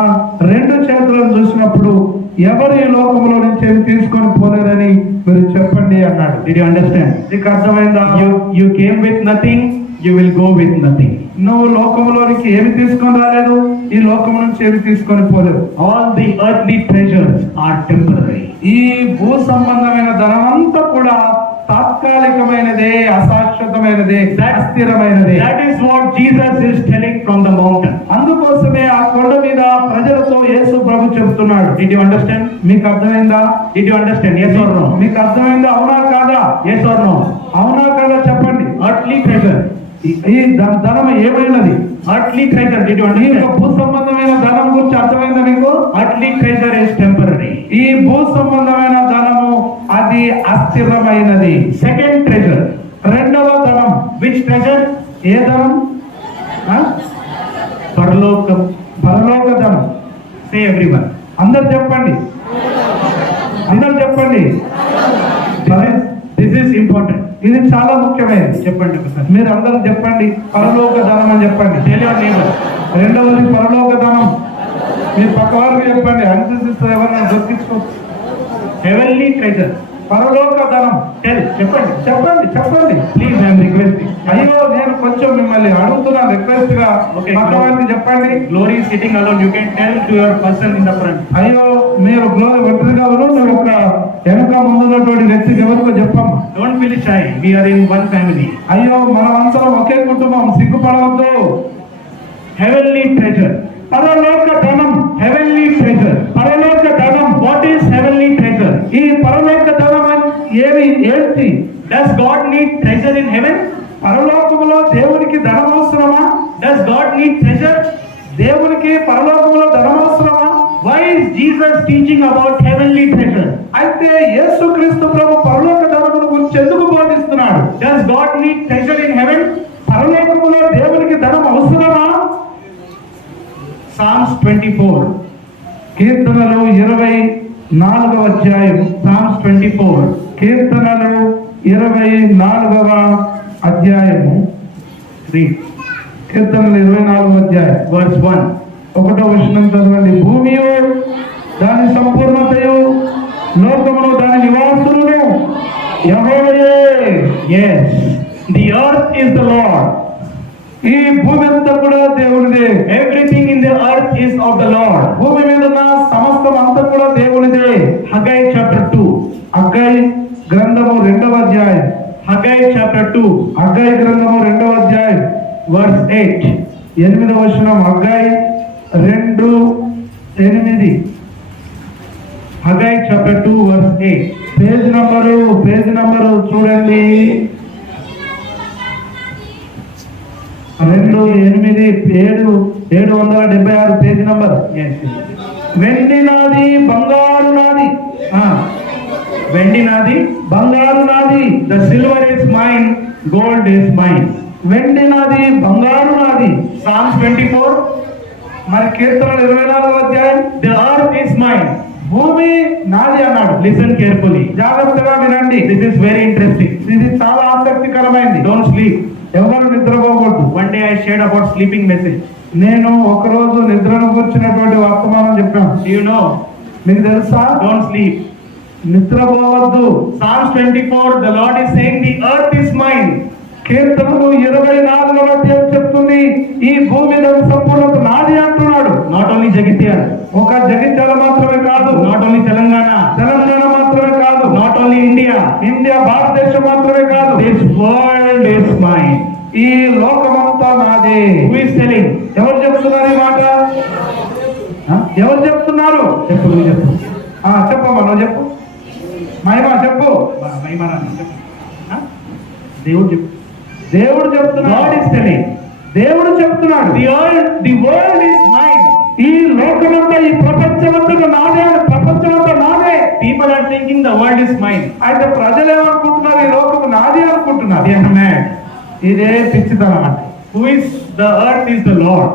రెండు చేతులను చూసినప్పుడు ఎవరు ఈ లోకంలో నుంచి ఏమి తీసుకొని పోలేదని మీరు చెప్పండి అన్నాడు. Did you understand? నీకు అర్థమైందా? You came with nothing, you will go with nothing. నువ్వు లోకంలోనికి ఏమి తీసుకొని రాలేదు, ఈ లోకం నుంచి ఏమి తీసుకొని పోలేదు. All the earthly treasures are temporary. ఈ భూ సంబంధమైన ధనం అంతా కూడా తాత్కాలికమైనదే, అశాశ్వతమైనదే, అస్థిరమైనదే. That is what Jesus is telling from the mountain. అందుకోసమే ఆ కొండ మీద ప్రజలతో యేసు ప్రభు చెబుతున్నాడు. Did you understand? మీకు అర్థమైందా? Did you understand? Yes or no? మీకు అర్థమైందా? అవునా కాదా? Yes or no? అవునా కాదా చెప్పండి. Earthly treasure. ఈ ధనం ఏమైనది? Earthly treasure. Did you ఈ యొక్క understand? భూ సంబంధమైన ధనం గురించి అర్థమైందా మీకు? Earthly treasure is temporary. ఈ భూ సంబంధమైన ధనము అది అస్థిరమైనది. Second treasure. రెండవ ధనం. Which treasure? ఏ ధనం? Paralokam. పరలోక ధనం. Say everyone. అందరు చెప్పండి, అందరు చెప్పండి. This is important. ఇది చాలా ముఖ్యమైనది. చెప్పండి ఒకసారి. మీరు అందరూ చెప్పండి, పరలోక ధనం అని చెప్పండి. Tell your neighbor. రెండవది పరలోక ధనం. మీరు పక్క వారికి చెప్పండి, అనుసరిస్తే ఎవరైనా దొరికించుకో. Heavenly treasure. పరలోక ధనం. Tell. చెప్పండి. చెప్పండి చెప్పండి. Please, I am requesting. అయ్యో నేను కొంచెం మిమ్మల్ని అడుగుతున్నాను, రిక్వెస్ట్ గా. Okay, పక్క వారికి చెప్పండి. Glory is sitting alone. You can tell to your person in the front. అయ్యో మీరు గ్లోరీ ఒంటరిగా నువ్వు ఒక వెనుక ముందున్నటువంటి వ్యక్తికి ఎవరికో చెప్పమ్మా. Don't feel shy. We are in one family. అయ్యో మనం అందరం ఒకే కుటుంబం, సిగ్గుపడవద్దు. Heavenly treasure. పరలోక ధనం. Heavenly treasure. పరలోక ధనం. What is heavenly treasure? ఈ పరలోక ధనం ఏమి ఏంటి? Does God need treasure in heaven? పరలోకములో దేవునికి ధనం అవసరమా? Does God need treasure? దేవునికి పరలోకములో ధనం అవసరమా? Why is Jesus teaching about heavenly treasure? అయితే యేసుక్రీస్తు ప్రభు పరలోక ధనమును గురించి ఎందుకు బోధిస్తున్నాడు? Does God need treasure in heaven? పరలోకములో దేవునికి ధనం అవసరమా? Psalms 24. కీర్తనలు 24వ అధ్యాయం. Psalms 24. కీర్తనలు 24వ అధ్యాయము. Read. కీర్తనలు 24వ అధ్యాయం Verse 1. 1వ వచనం చదవండి. భూమియు దాని సంపూర్ణతయు లోకమును దాని నివాసులను యెహోవాయే. Yes. The earth is the Lord. ఈ భూమి అంతా కూడా దేవునిదే. Everything in the earth is of the Lord. భూమి మీద ఉన్న సమస్తం అంతా కూడా దేవునిదే. Haggai chapter 2. హగ్గై గ్రంథము 2వ అధ్యాయం. Haggai chapter 2. హగ్గై గ్రంథము 2వ అధ్యాయం Verse 8. 8వ వచనం. Haggai 2:8. Haggai chapter 2 verse 8. Page number చూడండి. 2:8 776 పేజ్ నంబర్. Yes. వెండి నాది, బంగారు నాది. వెండి నాది, బంగారు నాది. the silver is mine, gold is mine. వెండి నాది, బంగారు నాది. Psalms 24, మరి కీర్తనలు 24వ అధ్యాయం, the earth is mine. భూమి నాది అన్నాడు. Listen carefully. జాగ్రత్తగా వినండి. This is very interesting. ఇది చాలా ఆసక్తికరమైంది. Don't sleep. ఎవరు నిద్రపోకూడదు. One day I shared about sleeping message. నేను ఒకరోజు నిద్రను కూర్చున్నటువంటి వర్తమానం చెప్పాను. Do you know? మీకు తెలుసా? Don't sleep. నిద్రపోవద్దు. Psalms 24, the Lord is saying, the earth is mine. కీర్తనలు 24వ అధ్యాయం చెప్తుంది, ఈ భూమి సంపూర్ణత నాది అంటున్నాడు. Not only Jagityal, ఒక జగిత్యాల మాత్రమే కాదు, not only Telangana, తెలంగాణ మాత్రమే కాదు, not only India. ఇండియా భారతదేశం మాత్రమే కాదు, This world is mine. ఈ లోకమంతా నాదే. Who is telling? ఎవరు చెప్తున్నారు ఈ మాట? ఎవరు చెప్తున్నారు? చెప్పు, నువ్వు చెప్పు. చెప్పమ్మా, నువ్వు చెప్పు. మహిమ చెప్పు. దేవుడు చెప్పు. దేవుడు చెప్తున్నాడు. God is telling. దేవుడు చెప్తున్నాడు, The world is mine. ఈ లోకమంతా, ఈ ప్రపంచమంతా నాదే. ప్రపంచమంతా నాదే. People are thinking the world is mine. అయితే ప్రజలు ఏమనుకుంటున్నారు? ఈ లోకము నాది అనుకుంటున్నారు. They are mad. ఇదే పిచ్చితనం అంటే. Who is the earth is the Lord.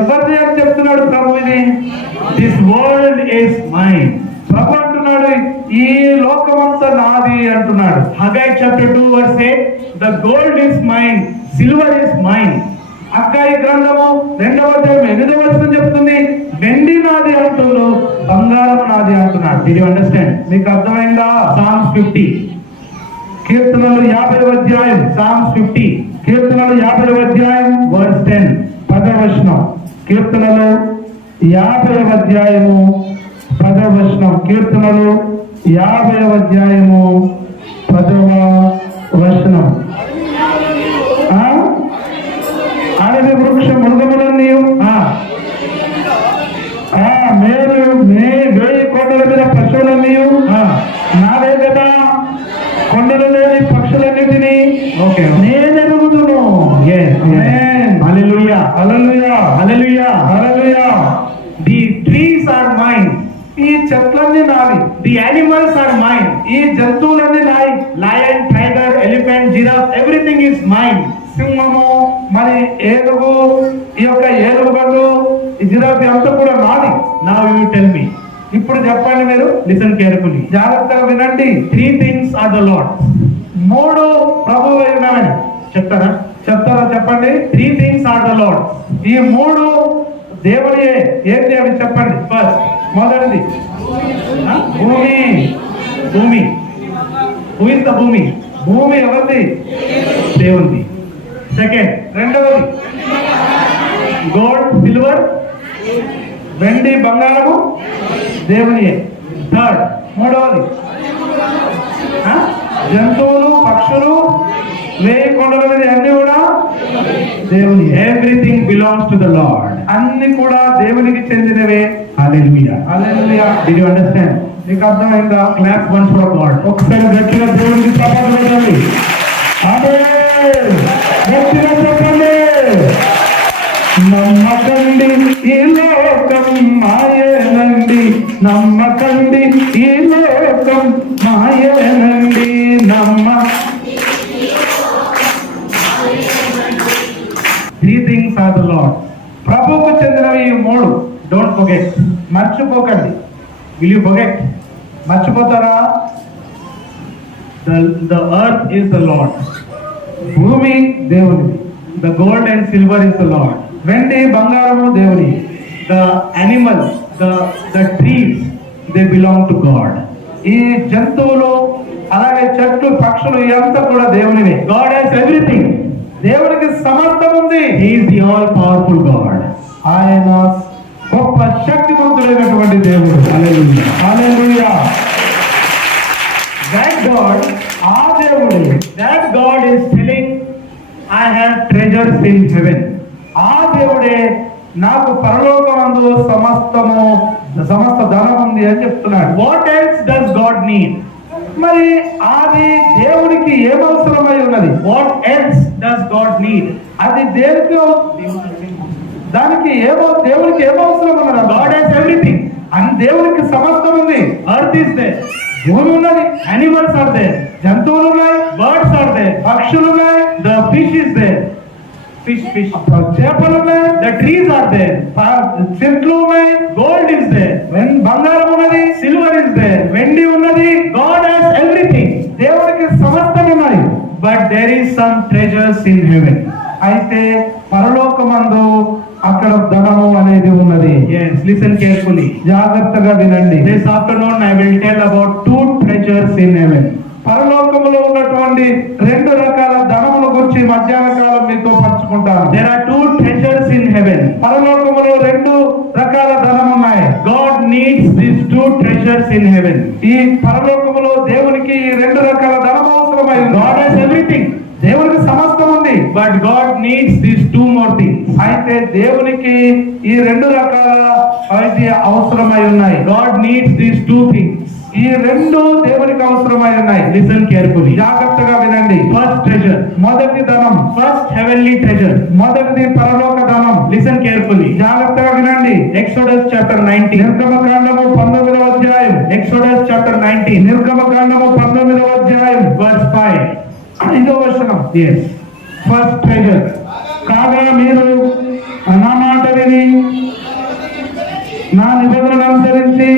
ఎవరిది అని చెప్తున్నాడు ప్రభు? ఇది This world is mine. ప్రభు అంటున్నాడు, ఈ లోకమంతా నాది అంటున్నాడు. Haggai chapter 2 verse 8, the gold is mine, silver is mine. హగ్గయి గ్రంథము 2వ అధ్యాయం 8వ వచనం చెప్తుంది, వెండి నాది అంటున్నాడు, బంగారం నాది అంటున్నాడు. Did you understand? మీకు అర్థమైందా? Psalms 50. కీర్తనలు 50వ అధ్యాయం, Psalms 50 కీర్తనలు 50వ అధ్యాయం verse 10. 10వ వచనం. కీర్తనలు 50వ అధ్యాయము 10వ వచనం. కీర్తనలు 50వ అధ్యాయము 10వ వచనం. అడవి వృక్ష మృగములన్నీ వేయి కొండల మీద పశువులన్నీ నావే కదా. కొండలు లేని పక్షులన్నిటినీ నేను ఎరుగుదును. Hallelujah. Hallelujah, Hallelujah. Hallelujah. The trees are mine. ఈ చెట్లన్నీ నావి. The animals are mine. ఈ జంతువులన్నీ నాయి. Lion, tiger, elephant, giraffe, everything is mine. సింహము, మరి ఏనుగు, ఈ యొక్క ఏనుగుబండు, ఈ జిరాఫీ అంతా కూడా నాది. Now you tell me. ఇప్పుడు చెప్పండి మీరు. Listen carefully. జాగ్రత్తగా వినండి. 3 things are the Lord. 3 ప్రభువు అయినవని చెప్తారా? చెప్పండి. 3 things are the Lord. ఈ 3 దేవుడియే. ఏంటి అవి చెప్పండి. ఫస్ట్, మొదటిది భూమి. భూమి. Who is the భూమి? భూమి ఎవరిది? దేవుంది. Second, రెండవది gold, silver, వెండి, బంగారము దేవునియే. third, మూడవది జంతువులు, పక్షులు, వేయి కొండల మీద అన్ని కూడా దేవుని. everything belongs to the Lord. అన్ని కూడా దేవునికి చెందినవే. Hallelujah. Hallelujah. Did you understand? మీకు అర్థమైందా? Clap once for God. ఒకసారి గట్టిగా దేవునికి చప్పట్లు కొట్టండి. ఆమేన్. గట్టిగా చెప్పండి. నమ్మకండి ఈ లోకం మాయేనండి, నమ్మకండి ఈ లోకం మాయేనండి, Three things are the Lord. ప్రభువుకు చెందినవి ఈ 3. Don't forget. మర్చిపోకండి. Will you forget? మర్చిపోతారా? The earth is the Lord. భూమి దేవునిది. The gold and silver is the Lord. వెండి, బంగారము దేవుని. The animals, the trees, they belong to God. ఈ జంతువులు, అలాగే చెట్లు, పక్షులు ఇదంతా కూడా దేవునివే. God has everything. దేవునికి సమర్థం ఉంది. He is the all powerful God. ఆయన గొప్ప శక్తివంతుడైనటువంటి దేవుడు. Hallelujah. హల్లెలూయా. That God, ఆ దేవుడు, That God is telling, I have treasures in heaven. ఆ దేవుడే నాకు పరలోకమందు సమస్త ధనం ఉంది అని చెప్తున్నాడు. What else does God need? మరి అది దేవునికి ఏమవసరమై ఉన్నది? What else does God need? అది దేనికి, దానికి దేవునికి ఏమవసరం ఉన్నది? God has దేవునికి సమస్తం ఉంది. Earth is there. భూమి ఉన్నది, Animals are there. జంతువులు ఉన్నాయి, Birds are there. పక్షులు ఉన్నాయి, The fish is there. Fish. చేపలు ఉన్నాయి, The trees are there. చెట్లు ఉన్నాయి, Gold is there. బంగారం ఉన్నది, Silver is there. వెండి ఉన్నది. God has everything. దేవునికి సమస్తం ఉన్నాయి. But there is some treasures in heaven. అయితే పరలోకమందు అక్కడ ధనము అనేది ఉన్నది. Yes, listen carefully. జాగ్రత్తగా వినండి. This afternoon I will tell about two treasures in heaven. పరలోకములో ఉన్నటువంటి రెండు రకాల ధనముల గురించి మధ్యాహ్న కాలం మీతో పంచుకుంటాను. There are two treasures in heaven. పరలోకములో రెండు రకాల ధనం ఉన్నాయి. God needs these two treasures in heaven. ఈ పరలోకములో దేవునికి ఈ రెండు రకాల ధనం అవసరమై ఉంది. God has everything. దేవునికి సమస్తం ఉంది. But God needs these two more things. అయితే దేవునికి ఈ రెండు రకాల అయితే అవసరమై ఉన్నాయి. God needs these two things. ఈ రెండు దేవునికి అవసరమై ఉన్నాయి. Listen carefully. జాగ్రత్తగా వినండి. First treasure. మొదటి ధనం, First heavenly treasure. మొదటిది పరలోక ధనం. Listen carefully. జాగ్రత్తగా వినండి. Exodus chapter 19. నిర్గమకాండము 19వ అధ్యాయం. Exodus chapter 19. నిర్గమకాండము 19వ అధ్యాయం Verse 5. 5వ వచనం. Yes. First treasure. కాగా మీరు నా మాట విని నా నిబంధనను అనుసరించి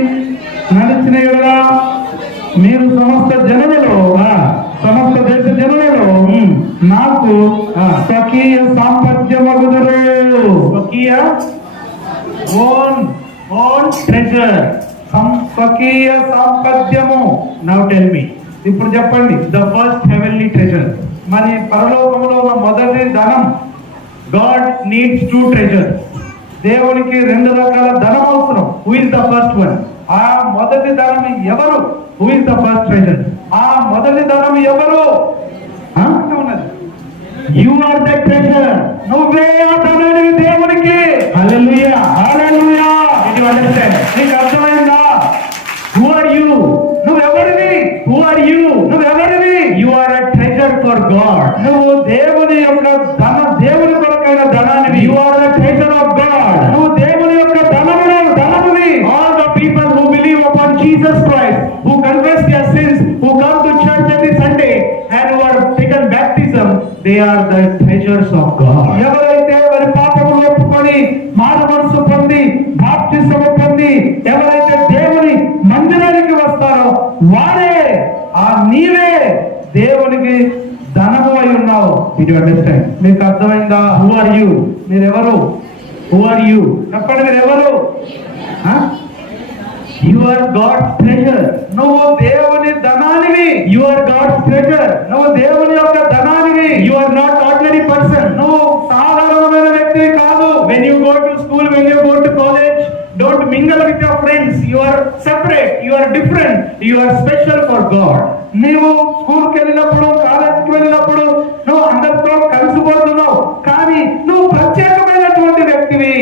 నడిచిన యెడల మీరు సమస్త జనులలో సమస్త దేశ జనులలో నాకు స్వకీయ సాంపత్యమగుదురు. స్వకీయ own treasure. స్వకీయ సాంపత్యము. Now tell me. ఇప్పుడు చెప్పండి. The first heavenly treasure. మరి పరలోకములో ఉన్న మొదటి ధనం. God needs two treasures. దేవునికి రెండు రకాల ధనం అవసరం. Who is the first one? ఆ మొదటి ధనం ఎవరు? Who is the first treasure? ఆ మొదటి ధనం ఎవరు? ఉన్నది. You are that treasure. నువ్వే ఆ ధనానికి దేవునికి. Hallelujah. Hallelujah. Did you understand? నీకు అర్థమైందా? Who are you? నువ్వెవరివి? Who are you? నువ్వెవరివి? You are a treasure for God. నువ్వు దేవుని యొక్క దేవుని కొరకైన ధనానివి. You are the treasure of God. నువ్వు దేవుని యొక్క ధనమువి. All the people who believe upon Jesus Christ, who confess their sins, who come to church every Sunday and who are taken baptism, they are the treasures of God. ఎవరైతే వారి పాపములు ఒప్పుకొని మారు మనసు పొంది బాప్తిసము పొంది ఎవరైతే దేవుని మందిరానికి వస్తారో వారే నీవే దేవునికి ధనము అయి ఉన్నావు. Did you understand? మీకు అర్థమైందా? Who are you? మీరెవరు? Who are you? చెప్పండి, మీరెవరు? You are God's treasure. నువ్వు దేవుని ధనానివి. You are God's treasure. నువ్వు దేవుని యొక్క ధనానివి. You are not ordinary person. నువ్వు సాధారణమైన వ్యక్తి కాదు. When you go to school, when you go to college, don't mingle with your friends. You are separate. You are different. You are special for God. నీవు స్కూల్కి వెళ్ళినప్పుడు, కాలేజీకి వెళ్ళినప్పుడు నువ్వు అందరితో కలిసిపోతున్నావు, కానీ నువ్వు ప్రత్యేకమైనటువంటి వ్యక్తివి.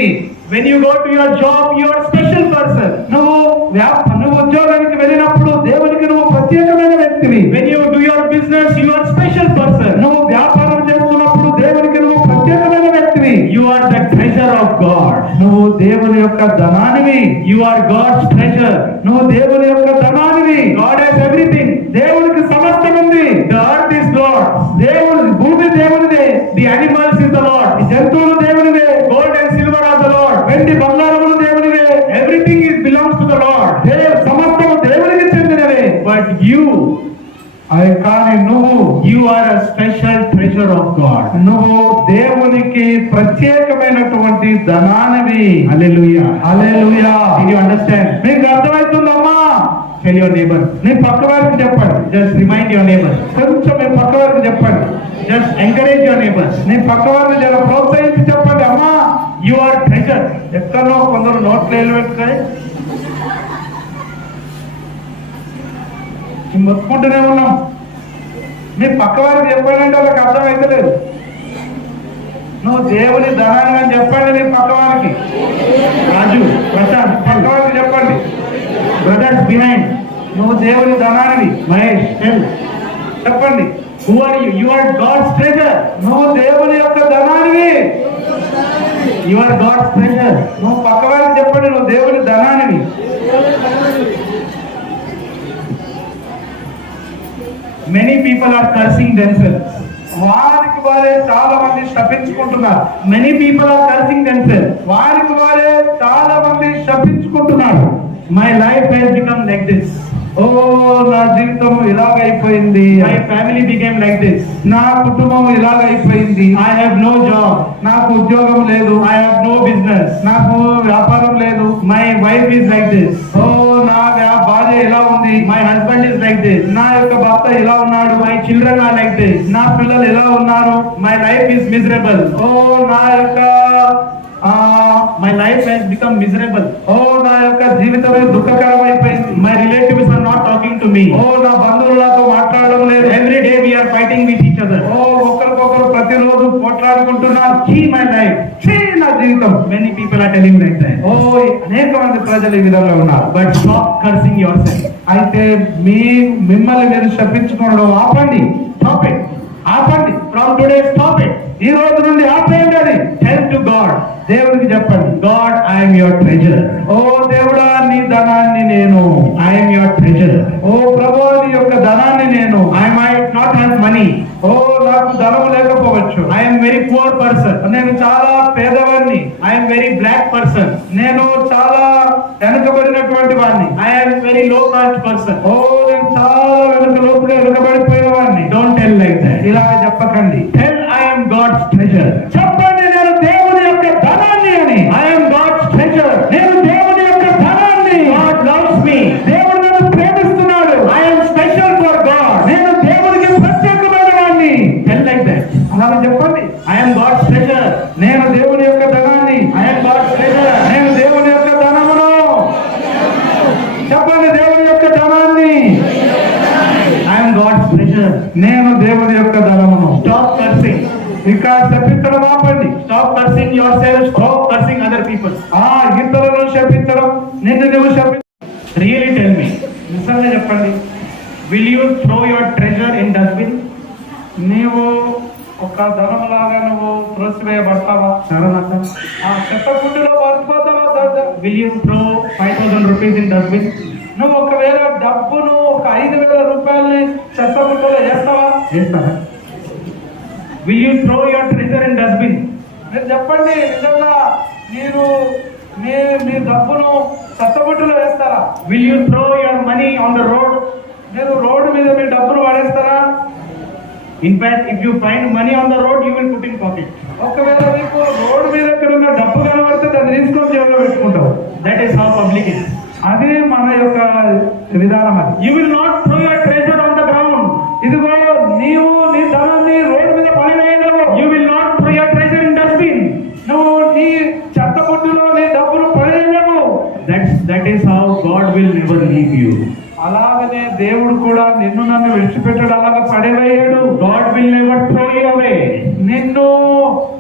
When you go to your job, you are special person. నువ్వు ఉద్యోగానికి వెళ్ళినప్పుడు దేవునికి నువ్వు ప్రత్యేకమైన వ్యక్తివి. When you do your business, you are special person. నువ్వు వ్యాపారం చేస్తున్నప్పుడు దేవునికి నువ్వు ప్రత్యేకమైన వ్యక్తివి. You are the treasure of God. నువ్వు దేవుని యొక్క ధనానివి. You are God's treasure. నువ్వు దేవుని యొక్క ధనానివి. God has everything. దేవునికి సమస్తం ఉంది. The earth is God's. భూమి దేవునిదే. The animals is the Lord. ఈ జంతువులు దేవునివే. Gold and silver are the Lord. వెండి బంగారములు దేవునివే. Everything belongs to the Lord. సమస్తము దేవునికి చెందినవే. But you కానీ నువ్వు You are a special treasure of God. నువ్వు దేవునికి ప్రత్యేకమైనటువంటి ధనానివి. Hallelujah. Hallelujah. Did you understand? మీకు అర్థమవుతుందమ్మా? Tell your neighbor. నీ పక్క వారికి చెప్పండి. Just remind your neighbor. కొంచెం మీ పక్క వారికి చెప్పండి. Just encourage your neighbors. నీ పక్క వారిని జర ప్రోత్సహించి చెప్పండి. అమ్మా, You are treasure. ఎక్కడో కొందరు నోట్లు వేలు పెట్టుకొని మొత్తుకుంటూనే ఉన్నాం. నీ పక్క వారికి చెప్పాలంటే వాళ్ళకి అర్థమైతలేదు. నువ్వు దేవుని ధనాన్ని అని చెప్పండి. నీ పక్క వారికి, Raju, Prashant, పక్క వారికి చెప్పండి. brothers behind. నువ్వు దేవుని ధనానివి. Mahesh, tell. చెప్పండి. Who are you? You are God's treasure. నువ్వు దేవుని యొక్క ధనానివి. You are God's treasure. నువ్వు పక్క వారికి చెప్పండి, నువ్వు దేవుని ధనానివి. people are cursing themselves. వారికి వారే చాలా మంది శపించుకుంటున్నారు. Many people are cursing themselves. వారికి వారే చాలా మంది శపించుకుంటున్నారు. My life has become like this. ఓ నా జీవితం ఇలాగైపోయింది. My family became like this. నా కుటుంబం ఇలాగైపోయింది. I have no job. నాకు ఉద్యోగం లేదు. I have no business. నాకు వ్యాపారం లేదు. My wife is like this. ఓ నా భార్య ఇలా ఉంది. My husband is like this. నా యొక్క భర్త ఇలా ఉన్నాడు. My children are like this. నా పిల్లలు ఇలా ఉన్నారు. My life is miserable. ఓ నా యొక్క My life has become miserable. ఓ నా యొక్క జీవితమే దుఃఖకరం అయిపోయింది. My relatives are not talking to me. ఓ నా బంధువులు నాతో మాట్లాడడం లేదు. Every day we are fighting with each other. ఓ ఒకరికొకరు ప్రతిరోజు పోట్లాడుకుంటున్నారు. See my life. నా జీవితం. Many people are telling like that. ఓ అనేక మంది ప్రజలు ఈ విధంగా ఉన్నారు. But stop cursing yourself. అయితే మిమ్మల్ని మీరు శపించుకోవడం ఆపండి. Stop it. ఆపండి. From today, stop it. ఈ రోజు నుండి ఆపేయండి అది. Tell to God. దేవుడికి చెప్పండి. God, I am your treasure. ఓ దేవుడా నీ ధనాన్ని నేను. I am your treasure. ఓ ప్రభువా నీ యొక్క ధనాన్ని నేను. I might not have money. ఓ నాకు ధనం లేకపోవచ్చు. I am very poor person. నేను చాలా పేదవాడిని. I am very black person. నేను చాలా వెనుకబడినటువంటి వాడిని. I am very low caste person. ఓ నేను చాలా వెనుకబడిపోయిన వాడిని. Don't tell like that. ఇలా చెప్పకండి. Tell I am God's treasure. చెప్పండి నేను దేవుని యొక్క ధనాన్ని అని. I am God's treasure. నేను దేవుని యొక్క ధనాన్ని. God loves me. దేవుడు నన్ను ప్రేమిస్తున్నాడు. I am special for God. నేను దేవునికి ప్రత్యేకమైన వాడిని. Tell like that. అలా చెప్పండి. I am God's treasure. నేను దేవుని యొక్క ధనాన్ని. I am God's treasure. నేను దేవుని యొక్క ధనమును. చెప్పండి దేవుని యొక్క ధనాన్ని. I am God's treasure. నేను దేవుని యొక్క ధనమును. Stop cursing. ఇక శపించడం ఆపండి. Stop cursing yourself. Stop cursing other people. ఇతరులను శపించడం, నిన్ను నువ్వు Really tell me. నిజంగా చెప్పండి. Will you throw your treasure in dustbin? నీవు ఒక ధనంలాగా నువ్వు త్రోసివేయబడతావా? చెత్త కుండీలో పడిపోతావా? Will you throw 5,000 rupees in dustbin? నువ్వు ఒకవేళ డబ్బును ఒక 5,000 రూపాయలని చెత్త కుండీలో వేస్తావా? చేస్తారా? Will you throw your treasure in dustbin? మీరు చెప్పండి, నిజంగా మీరు మీ డబ్బును చెత్త కుండీలో వేస్తారా? Will you throw your money on the road? మీరు రోడ్డు మీద మీ డబ్బును వాడేస్తారా? In fact, if you find money on the road, you will put in pocket. ఒకవేళ మీకు రోడ్డు మీద ఎక్కడ ఉన్న డబ్బు కనబడితే దాన్ని తీసుకొని జేబులో పెట్టుకుంటావు. That is how public is. అదే మన యొక్క విధానం. అది You will not throw your treasure on the ground. ఇదిగో నీవు నీ ధనాన్ని రోడ్డు మీద పడివేయలేవు. You will not throw your treasure in dustbin. నువ్వు నీ చెత్త బుడ్డులో నీ డబ్బులు పడివేయలేవు. That is how God will never leave you. అలాగనే దేవుడు కూడా నిన్ను నన్ను విడిచిపెట్టాడు, అలాగా పడివేయడు. God will never throw you away. నిన్ను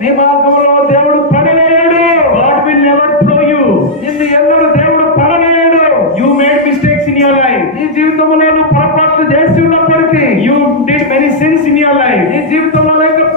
నీ మార్గంలో దేవుడు పడివేయడు. God will never throw you. నిన్ను ఎన్నడూ దేవుడు పడవేయడు. You made mistakes in your life. నీ జీవితంలో నువ్వు పొరపాట్లు చేసి ఉన్నప్పటికీ, You did many sins in your life. నీ జీవితంలో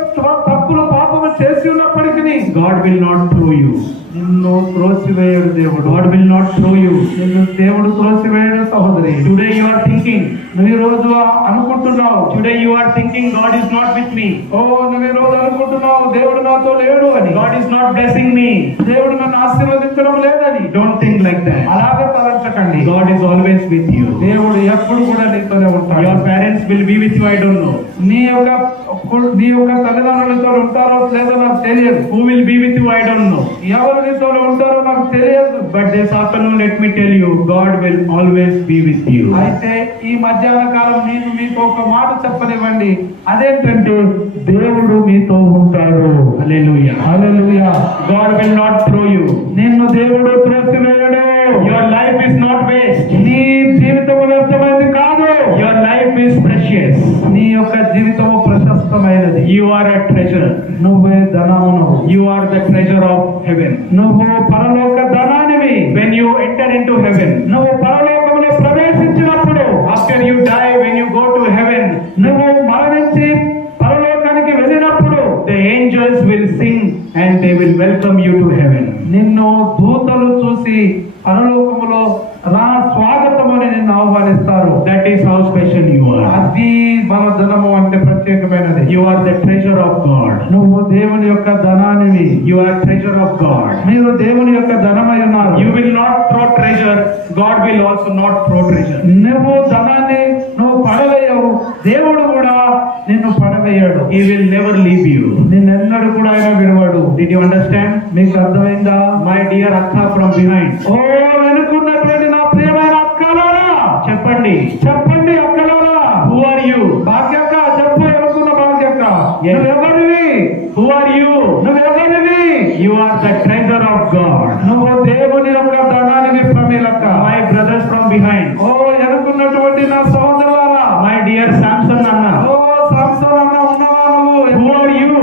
తప్పులు పాపము చేసి ఉన్నప్పటికీ God will not throw you. నిన్ను త్రోసివేయడు దేవుడు. God will not throw you. నిన్ను దేవుడు త్రోసివేయడు సహోదరి. Today you are thinking. నువ్వు ఈ రోజు అనుకుంటున్నావు. Today you are thinking God is not with me. ఓ నువ్వు ఈ రోజు అనుకుంటున్నావు దేవుడు నాతో లేడు అని. God is not blessing me. దేవుడు నన్ను ఆశీర్వదించడం లేదని. Don't think like that. అలాగే తలంచకండి. God is always with you. దేవుడు ఎప్పుడు కూడా నీతోనే ఉంటాడు. Your parents will be with you. I don't know. నీ యొక్క తల్లిదండ్రులతో ఉంటారో లేదో నాకు తెలియదు. Who will be with you? I don't know. ఎవరు నీతో ఉంటారో నాకు తెలియదు. But this afternoon, let me tell you, God will always be with you. అయితే ఈ మధ్యాహ్న కాలం నేను మీకు ఒక మాట చెప్పనివ్వండి. అదేంటంటే దేవుడు మీతో ఉంటాడు. Hallelujah. Hallelujah. God will not throw you. నిన్ను దేవుడు త్రోసివేయడు. Your life is not waste. నీ జీవితం వ్యర్థమైనది కాదు. Your life is precious. నీ యొక్క జీవితం ప్రశస్తమైనది. You are a treasure. నువ్వే ధనమును. You are the treasure of heaven. నువ్వు పరలోక ధనానివి. When you enter into heaven, నువ్వు పరలోకములో ప్రవేశించినప్పుడు, after you die, when you go to heaven, నువ్వు మరణించి పరలోకానికి వెళ్ళినప్పుడు, the angels will sing and they will welcome you to heaven. నిన్ను దూతలు చూసి పరలోకములో రా స్వాగతమని నిన్ను ఆహ్వానిస్తారు. That is how special you are. అది మన ధనము అంటే ప్రత్యేకమైనది. You are the treasure of God. నువ్వు దేవుని యొక్క ధనానివి. You are treasure of God. మీరు దేవుని యొక్క ధనమై ఉన్నారు. You will not throw treasure. God will also not throw treasure. నువ్వు ధనాన్ని నువ్వు పడవేయవు, దేవుడు కూడా నిన్ను పడవేయడు. He will never leave you. నిన్నెన్నడూ కూడా ఆయన విడవాడు. Did you understand? మీకు అర్థమైందా? My dear Akka from behind. ఓ వెనుకున్నటువంటి నా ప్రియమైన అక్కలారా చెప్పండి. చెప్పండి అక్కలారా. Who are you? భాగ్యక్క చెప్పు. వెనుకున్న భాగ్యక్క Yes. నువ్వెవరివి? Who are you? నువ్వెవరివి? You are the treasure of God. నువ్వు దేవుని యొక్క ధనానివి ప్రమీలక్క. My brothers from behind. ఓ వెనుకున్నటువంటి నా సహోదరులారా. My dear Samson Anna. ఓ సాంసన్ అన్న ఉన్నవా నువ్వు? Who are you?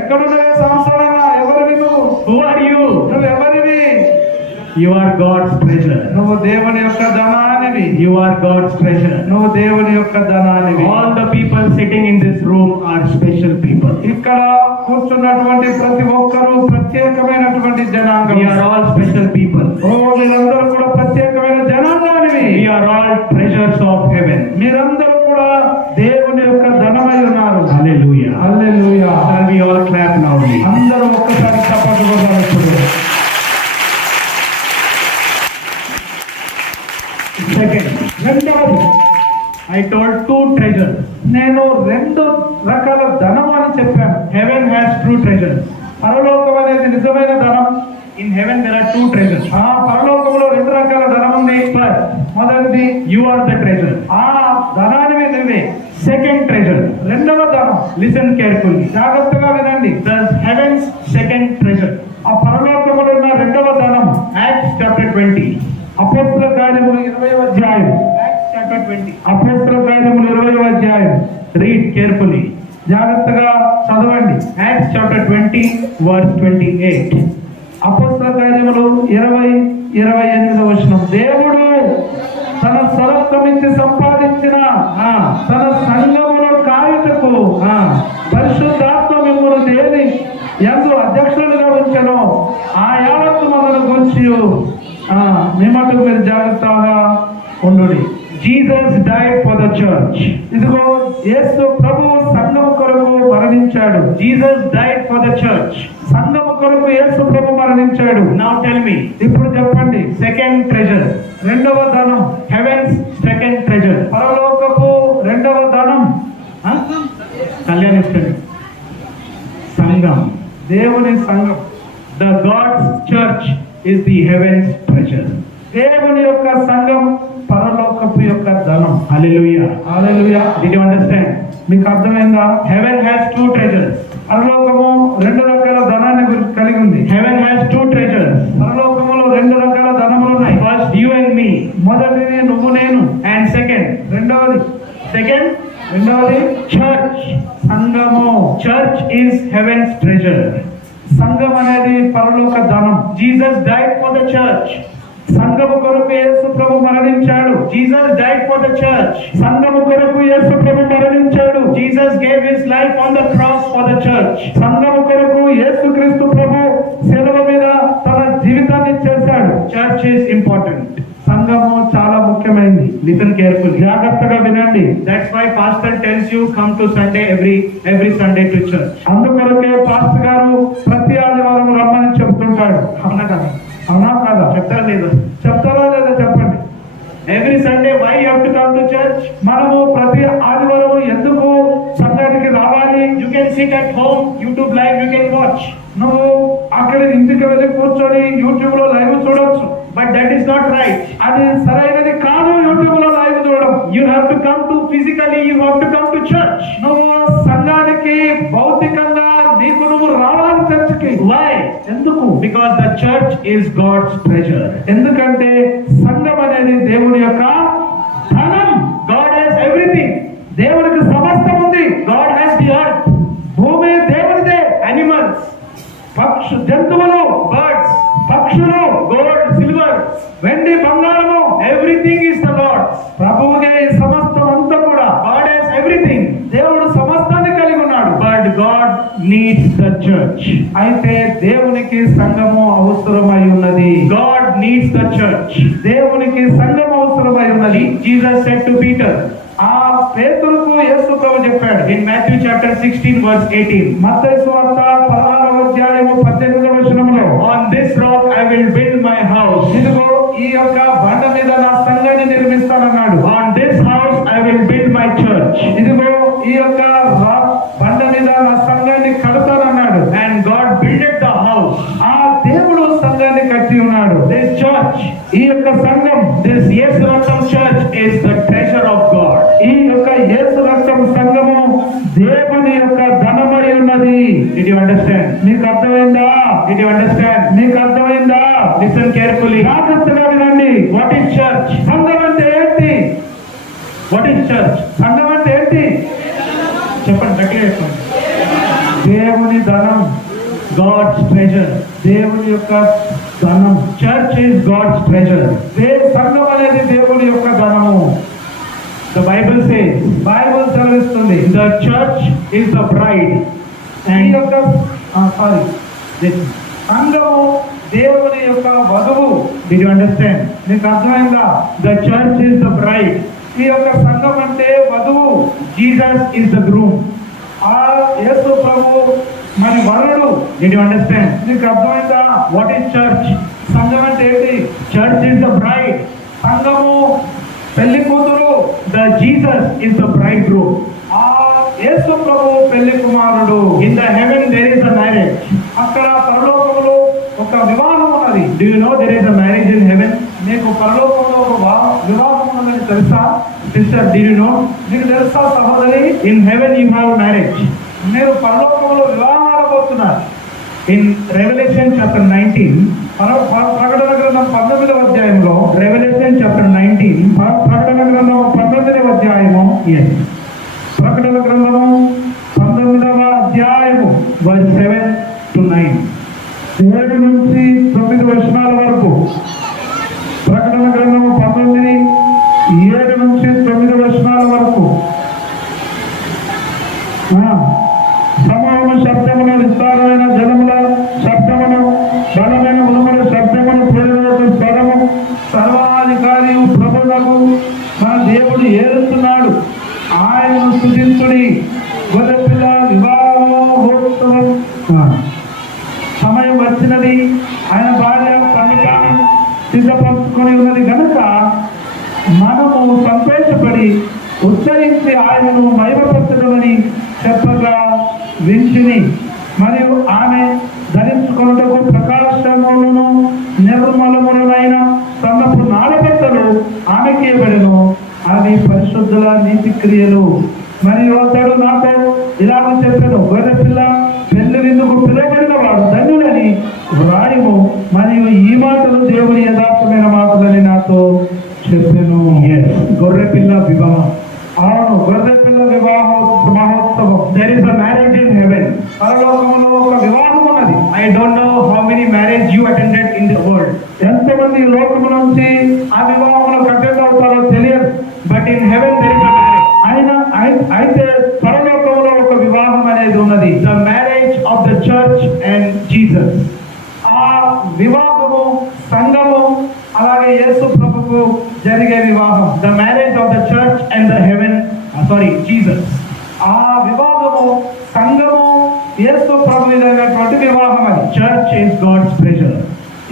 ఎక్కడున్నవే సాంసన్ అన్న? ఎవరివి నువ్వు? Who are you? నువ్వెవరివి? You are God's treasure. నువ్వు దేవుని యొక్క ధనానివి. You are God's treasure. నువ్వు దేవుని యొక్క ధనానివి. All the people sitting in this room are special people. ఇక్కడ కూర్చున్నటువంటి ప్రతి ఒక్కరూ ప్రత్యేకమైనటువంటి జనాంగం. We are all special people. ఓ మీరందరూ కూడా ప్రత్యేకమైన జనాంగానివి. We are all treasures of heaven. మీరందరూ కూడా దేవుని యొక్క ధనమై ఉన్నారు. Hallelujah. Hallelujah. Shall we all clap loudly? అందరూ ఒక్కసారి చప్పట్లు కొట్టాలి ఇప్పుడు. Second, రెండవది, I told two treasures. నేను రెండు రకాల ధనం అని చెప్పాను. Heaven has true treasures. పరలోకం అనేది నిజమైన ధనం. In heaven there are two treasures. ఆ పరలోకంలో రెండు రకాల ధనం ఉంది. First, మొదటిది you are the treasure. ఆ ధనానివి నువ్వే. Second treasure. రెండవ ధనం, Listen carefully. జాగ్రత్తగా వినండి. The heaven's second treasure. ఆ పరలోకంలో ఉన్న రెండవ ధనం Acts chapter 20. అపోస్తల కార్యములు 20వ అధ్యాయం. Acts chapter 20. అపోస్తల కార్యములు 20వ అధ్యాయం. Read carefully. జాగ్రత్తగా చదవండి. Acts chapter 20 verse 28. అపోస్తల కార్యములు 20:28వ వచనం. దేవుడు తన స్వరత్వమిచ్చి సంపాదించిన తన సంఘమును కాయుటకు పరిశుద్ధాత్మ మిమ్మల్ని దేని ఎందు అధ్యక్షులుగా ఉంచెను ఆ యావత్తు మనను గురించి మీ మటుకు మీరు జాగ్రత్తగా ఉండుడి. Jesus died for the church. ఇదిగో యేసు ప్రభువు సంఘము కొరకు మరణించాడు. Jesus died for the church. సంఘము కొరకు యేసు ప్రభు మరణించాడు. Now tell me. ఇప్పుడు చెప్పండి. Second treasure. రెండవ ధనం. Heaven's second treasure. పరలోకపు రెండవ ధనం. కళ్యాణిస్తుంది. సంఘం. దేవుని సంఘం. The God's church is the heaven's treasure. దేవుని యొక్క సంఘం పరలోకపు యొక్క ధనం. Hallelujah. Hallelujah. Did you understand? మీకు అర్థమైందా? Heaven has two treasures. పరలోకము రెండు రకాల ధనాన్ని కలిగి ఉంది. Heaven has two treasures. పరలోకములో రెండు రకాల ధనములు ఉన్నాయి. First, you and me. మొదటిది నువ్వు నేను. And second, రెండవది church. సంఘము. Church is heaven's treasure. సంఘం అనేది పరలోక ధనం. Jesus died for the church. సంఘము కొరకు యేసు ప్రభు మరణించాడు. Jesus died for the church. సంఘము కొరకు యేసు ప్రభు మరణించాడు. Jesus gave his life on the cross for the church. సంఘము కొరకు యేసుక్రీస్తు ప్రభు శిలువ మీద తన జీవితాన్ని చేశాడు. Church is important. సంఘము చాలా ముఖ్యమైనది. Listen carefully. జాగ్రత్తగా వినండి. That's why pastor tells you come to Sunday every Sunday to church. అందుకొరకే పాస్టర్ గారు ప్రతి ఆదివారం రమ్మని చెప్తుంటాడు. అవునా కాదా? చెప్తారా లేదా? చెప్తారా లేదా చెప్పండి. Every Sunday why you have to come to church? మనము ప్రతి ఆదివారం ఎందుకు సంఘానికి రావాలి? You can sit at home, YouTube live you can watch. నువ్వు అక్కడ ఇంటికి వెళ్ళి కూర్చొని యూట్యూబ్ లో లైవ్ చూడొచ్చు. But that is not right. అది సరైనది కాదు. యూట్యూబ్ లో లైవ్ చూడడం. You have to come to physically, you have to come to church. నువ్వు సంఘానికి భౌతికంగా నీకు నువ్వు రావాలి చర్చికి. Why? ఎందుకు? Because the church is God's treasure. ఎందుకంటే సంఘం అనేది దేవుని యొక్క ధనం. God has everything. దేవునికి సమస్తం ఉంది. God has the earth, భూమి దేవునిదే. animals, జంతువులు, birds, పక్షులు, gold, silver, వెండి, బంగారము, everything is the Lord's. ప్రభువుకే ఈ సమస్తం అంతా కూడా. God has everything. దేవుడు సమస్తాన్ని కలిగి ఉన్నాడు. But God needs the church. అయితే దేవునికి సంఘము అవసరమై ఉన్నది. God needs the church. దేవునికి సంఘం అవసరమై ఉన్నది. Jesus said to Peter ఆ పేతురుకు యేసు ప్రభు చెప్పాడు in Matthew chapter 16 verse 18, మత్తయి సువార్త 16వ అధ్యాయము 18వ వచనములో, on this rock I will build my house. ఇదిగో ఈ యొక్క బండ మీద నా సంఘాన్ని నిర్మిస్తానన్నాడు. On this house I will build my church. ఇదిగో ఈ యొక్క బండ మీద నా సంఘాన్ని కడతానన్నాడు. And God builded the house. ఆ దేవుడు సంఘాన్ని కట్టి ఉన్నాడు. This church, ఈ యొక్క సంఘం, this Yesu Raktam church is the treasure of God. ఈ యొక్క యేసు రక్తం సంఘము దేవుని యొక్క ధనమై ఉన్నది. Did you understand? మీకు అర్థమైందా? Did you understand? మీకు అర్థమైందా? Listen carefully. జాగ్రత్తగా వినండి. What is church? సంఘం అంటే ఏంటి? What is church? సంఘం అంటే ఏంటి? చెప్పండి, గట్టిగా చెప్పండి. దేవుని ధనం, God's treasure. దేవుని యొక్క ధనం. Church is God's treasure. సంఘం అనేది దేవుని యొక్క ధనము. The Bible says బైబిల్ సెలవిస్తుంది, the church is the bride. ఈ And యొక్క సంఘము దేవుని యొక్క వధువు. did you understand? మీకు అర్థమైందా? The church is the bride. ఈ యొక్క సంఘం అంటే వధువు. Jesus is the groom. ఆ యేసు ప్రభు మరి వరుడు. Did you understand? మీకు అర్థమైందా? What is church? సంఘం అంటే ఏంటి? Church is the bride. సంఘము పెళ్లి కూతురు. The Jesus is the bridegroom. ఆ యేసు ప్రభు పెళ్లి కుమారుడు. In the heaven there is a marriage. అక్కడ పరలోకములో ఒక వివాహం ఉన్నది. Do you know there is a marriage in heaven? మీకు పరలోకంలో ఒక వివాహం ఉన్నదని తెలుసా? Sister, did you know? మీకు తెలుసా సహోదరి? In heaven you have marriage. మీరు పరలోకంలో వివాహం ఆడబోతున్నారు. In Revelation chapter 19, ప్రకటన గ్రంథం 19వ అధ్యాయంలో, Revelation chapter 19, ప్రకటన గ్రంథం 19వ అధ్యాయము, yes, ప్రకటన గ్రంథము 19వ అధ్యాయము verse 7 to 9. 7 నుంచి 9 వచనాల వరకు. ప్రకటన గ్రంథము 19 7 నుంచి 9 వచనాల వరకు. సమూహము శబ్దమును, విస్తారమైన జలముల శబ్దమును, బలమైన ఉరుముల శబ్దమును, ప్రేరణకు స్వరము, సర్వాధికారియు ప్రభువునకు మన దేవుడు ఏలుతున్నాడు. ఆయనను స్తుతించుడి. గొర్రెపిల్ల వివాహోత్సవం సమయం వచ్చినది. ఆయన భార్య పండుగను సిద్ధపరచుకొని ఉన్నది కనుక మనము సంతోషపడి ఉచ్చరించి ఆయనను మహిమపరచడమని చెప్పగా వింటిని. మరియు ఆమె ధరించుకొనుటకు ప్రకాశములను నిర్మలములైన సన్నపు నాలుబట్టలు ఆమెకి ఇవ్వబడెను. అవి పరిశుద్ధుల నీతి క్రియలు. మరియు అతడు నాతో ఇలాగ చెప్పాను, గొర్రెపిల్ల పెళ్లి విందుకు పిలువబడిన వాడు ధన్యులని వ్రాయము. మరియు ఈ మాటలు దేవుని యథార్థమైన మాటలని నాతో చెప్పాను. గొర్రెపిల్ల వివాహం. అవును, గొర్రెపిల్ల వివాహ మహోత్సవం. There is a marriage in heaven. పరలోకములో ఒక వివాహం ఉన్నది. I don't know how many marriage you attended in the world. ఎంతమంది లోకము నుంచి ఆ వివాహంలో అటెండ్ అవుతారో తెలియదు. But in heaven there is a marriage. అయితే పరలోకంలో ఒక వివాహం అనేది ఉన్నది. The marriage of the church and Jesus. ఆ వివాహము సంఘము అలాగే యేసు ప్రభుకు జరిగే వివాహం. The marriage of the church and the heaven, Jesus. ఆ వివాహము సంఘము యేసు ప్రభు జరిగినటువంటి వివాహం. అది Church is God's treasure.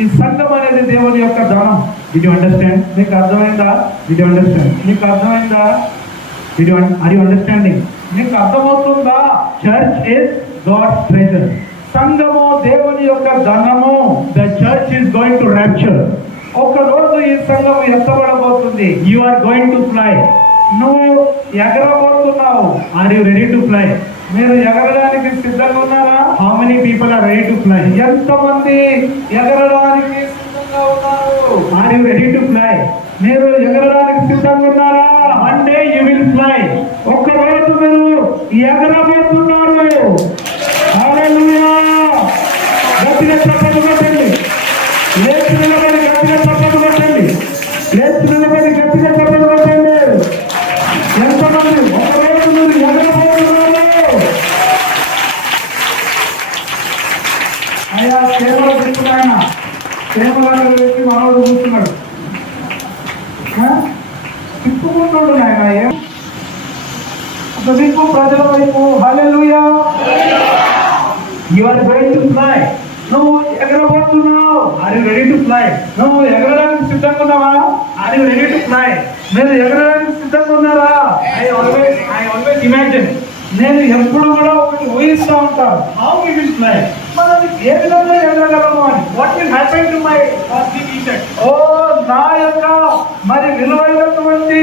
ఈ సంఘం అనేది దేవుని యొక్క ధనం. Did you understand? మీకు అర్థమైందా? Did you understand? మీకు అర్థమైందా? Are you understanding? మీకు అర్థమవుతుందా? Church is God's treasure. సంఘము దేవుని యొక్క ధనము. The church is going to rapture. ఒక రోజు ఈ సంఘం ఎత్తబడబోతుంది. You are going to fly. నువ్వు ఎగరబోతున్నావు. Are you ready to fly? మీరు ఎగరడానికి సిద్ధంగా ఉన్నారా? How many people are ready to fly? ఎంతమంది ఎగరడానికి సిద్ధంగా ఉన్నారు? Are you ready to fly? మీరు ఎగరడానికి సిద్ధంగా ఉన్నారా? One day you will fly. ఒక రోజు మీరు ఎగరబోతున్నారు. హల్లెలూయా! గట్టిగా చప్పట్లు కొట్టండి. లేచి నిలబడి గట్టిగా చప్పట్లు కొట్టండి. లేచి నిలబడి గట్టిగా చప్పట్లు కొట్టండి. ఎంతమంది ఒక రోజు మీరు ఎగరబోతున్నారు? అయ్యా సేవలు పెట్టుకున్నాయన సేవలు పెట్టి మనోడు దిక్కు ప్రజల వైపు. హల్లెలూయా. You are going to fly. నువ్వు ఎగరబోతున్నావు. Are you ready to fly? నువ్వు ఎగరడానికి సిద్ధంగా ఉన్నావా? Are you ready to fly? మీరు ఎగరడానికి సిద్ధంగా ఉన్నారా? I always imagine నేను ఎప్పుడు కూడా ఒకటి ఊహిస్తూ ఉంటాను, how we will fly. మనం ఏ విధంగా ఎగరగలము అని. What will happen to my costly t-shirt? ఓ నా యొక్క మరి విలువైనటువంటి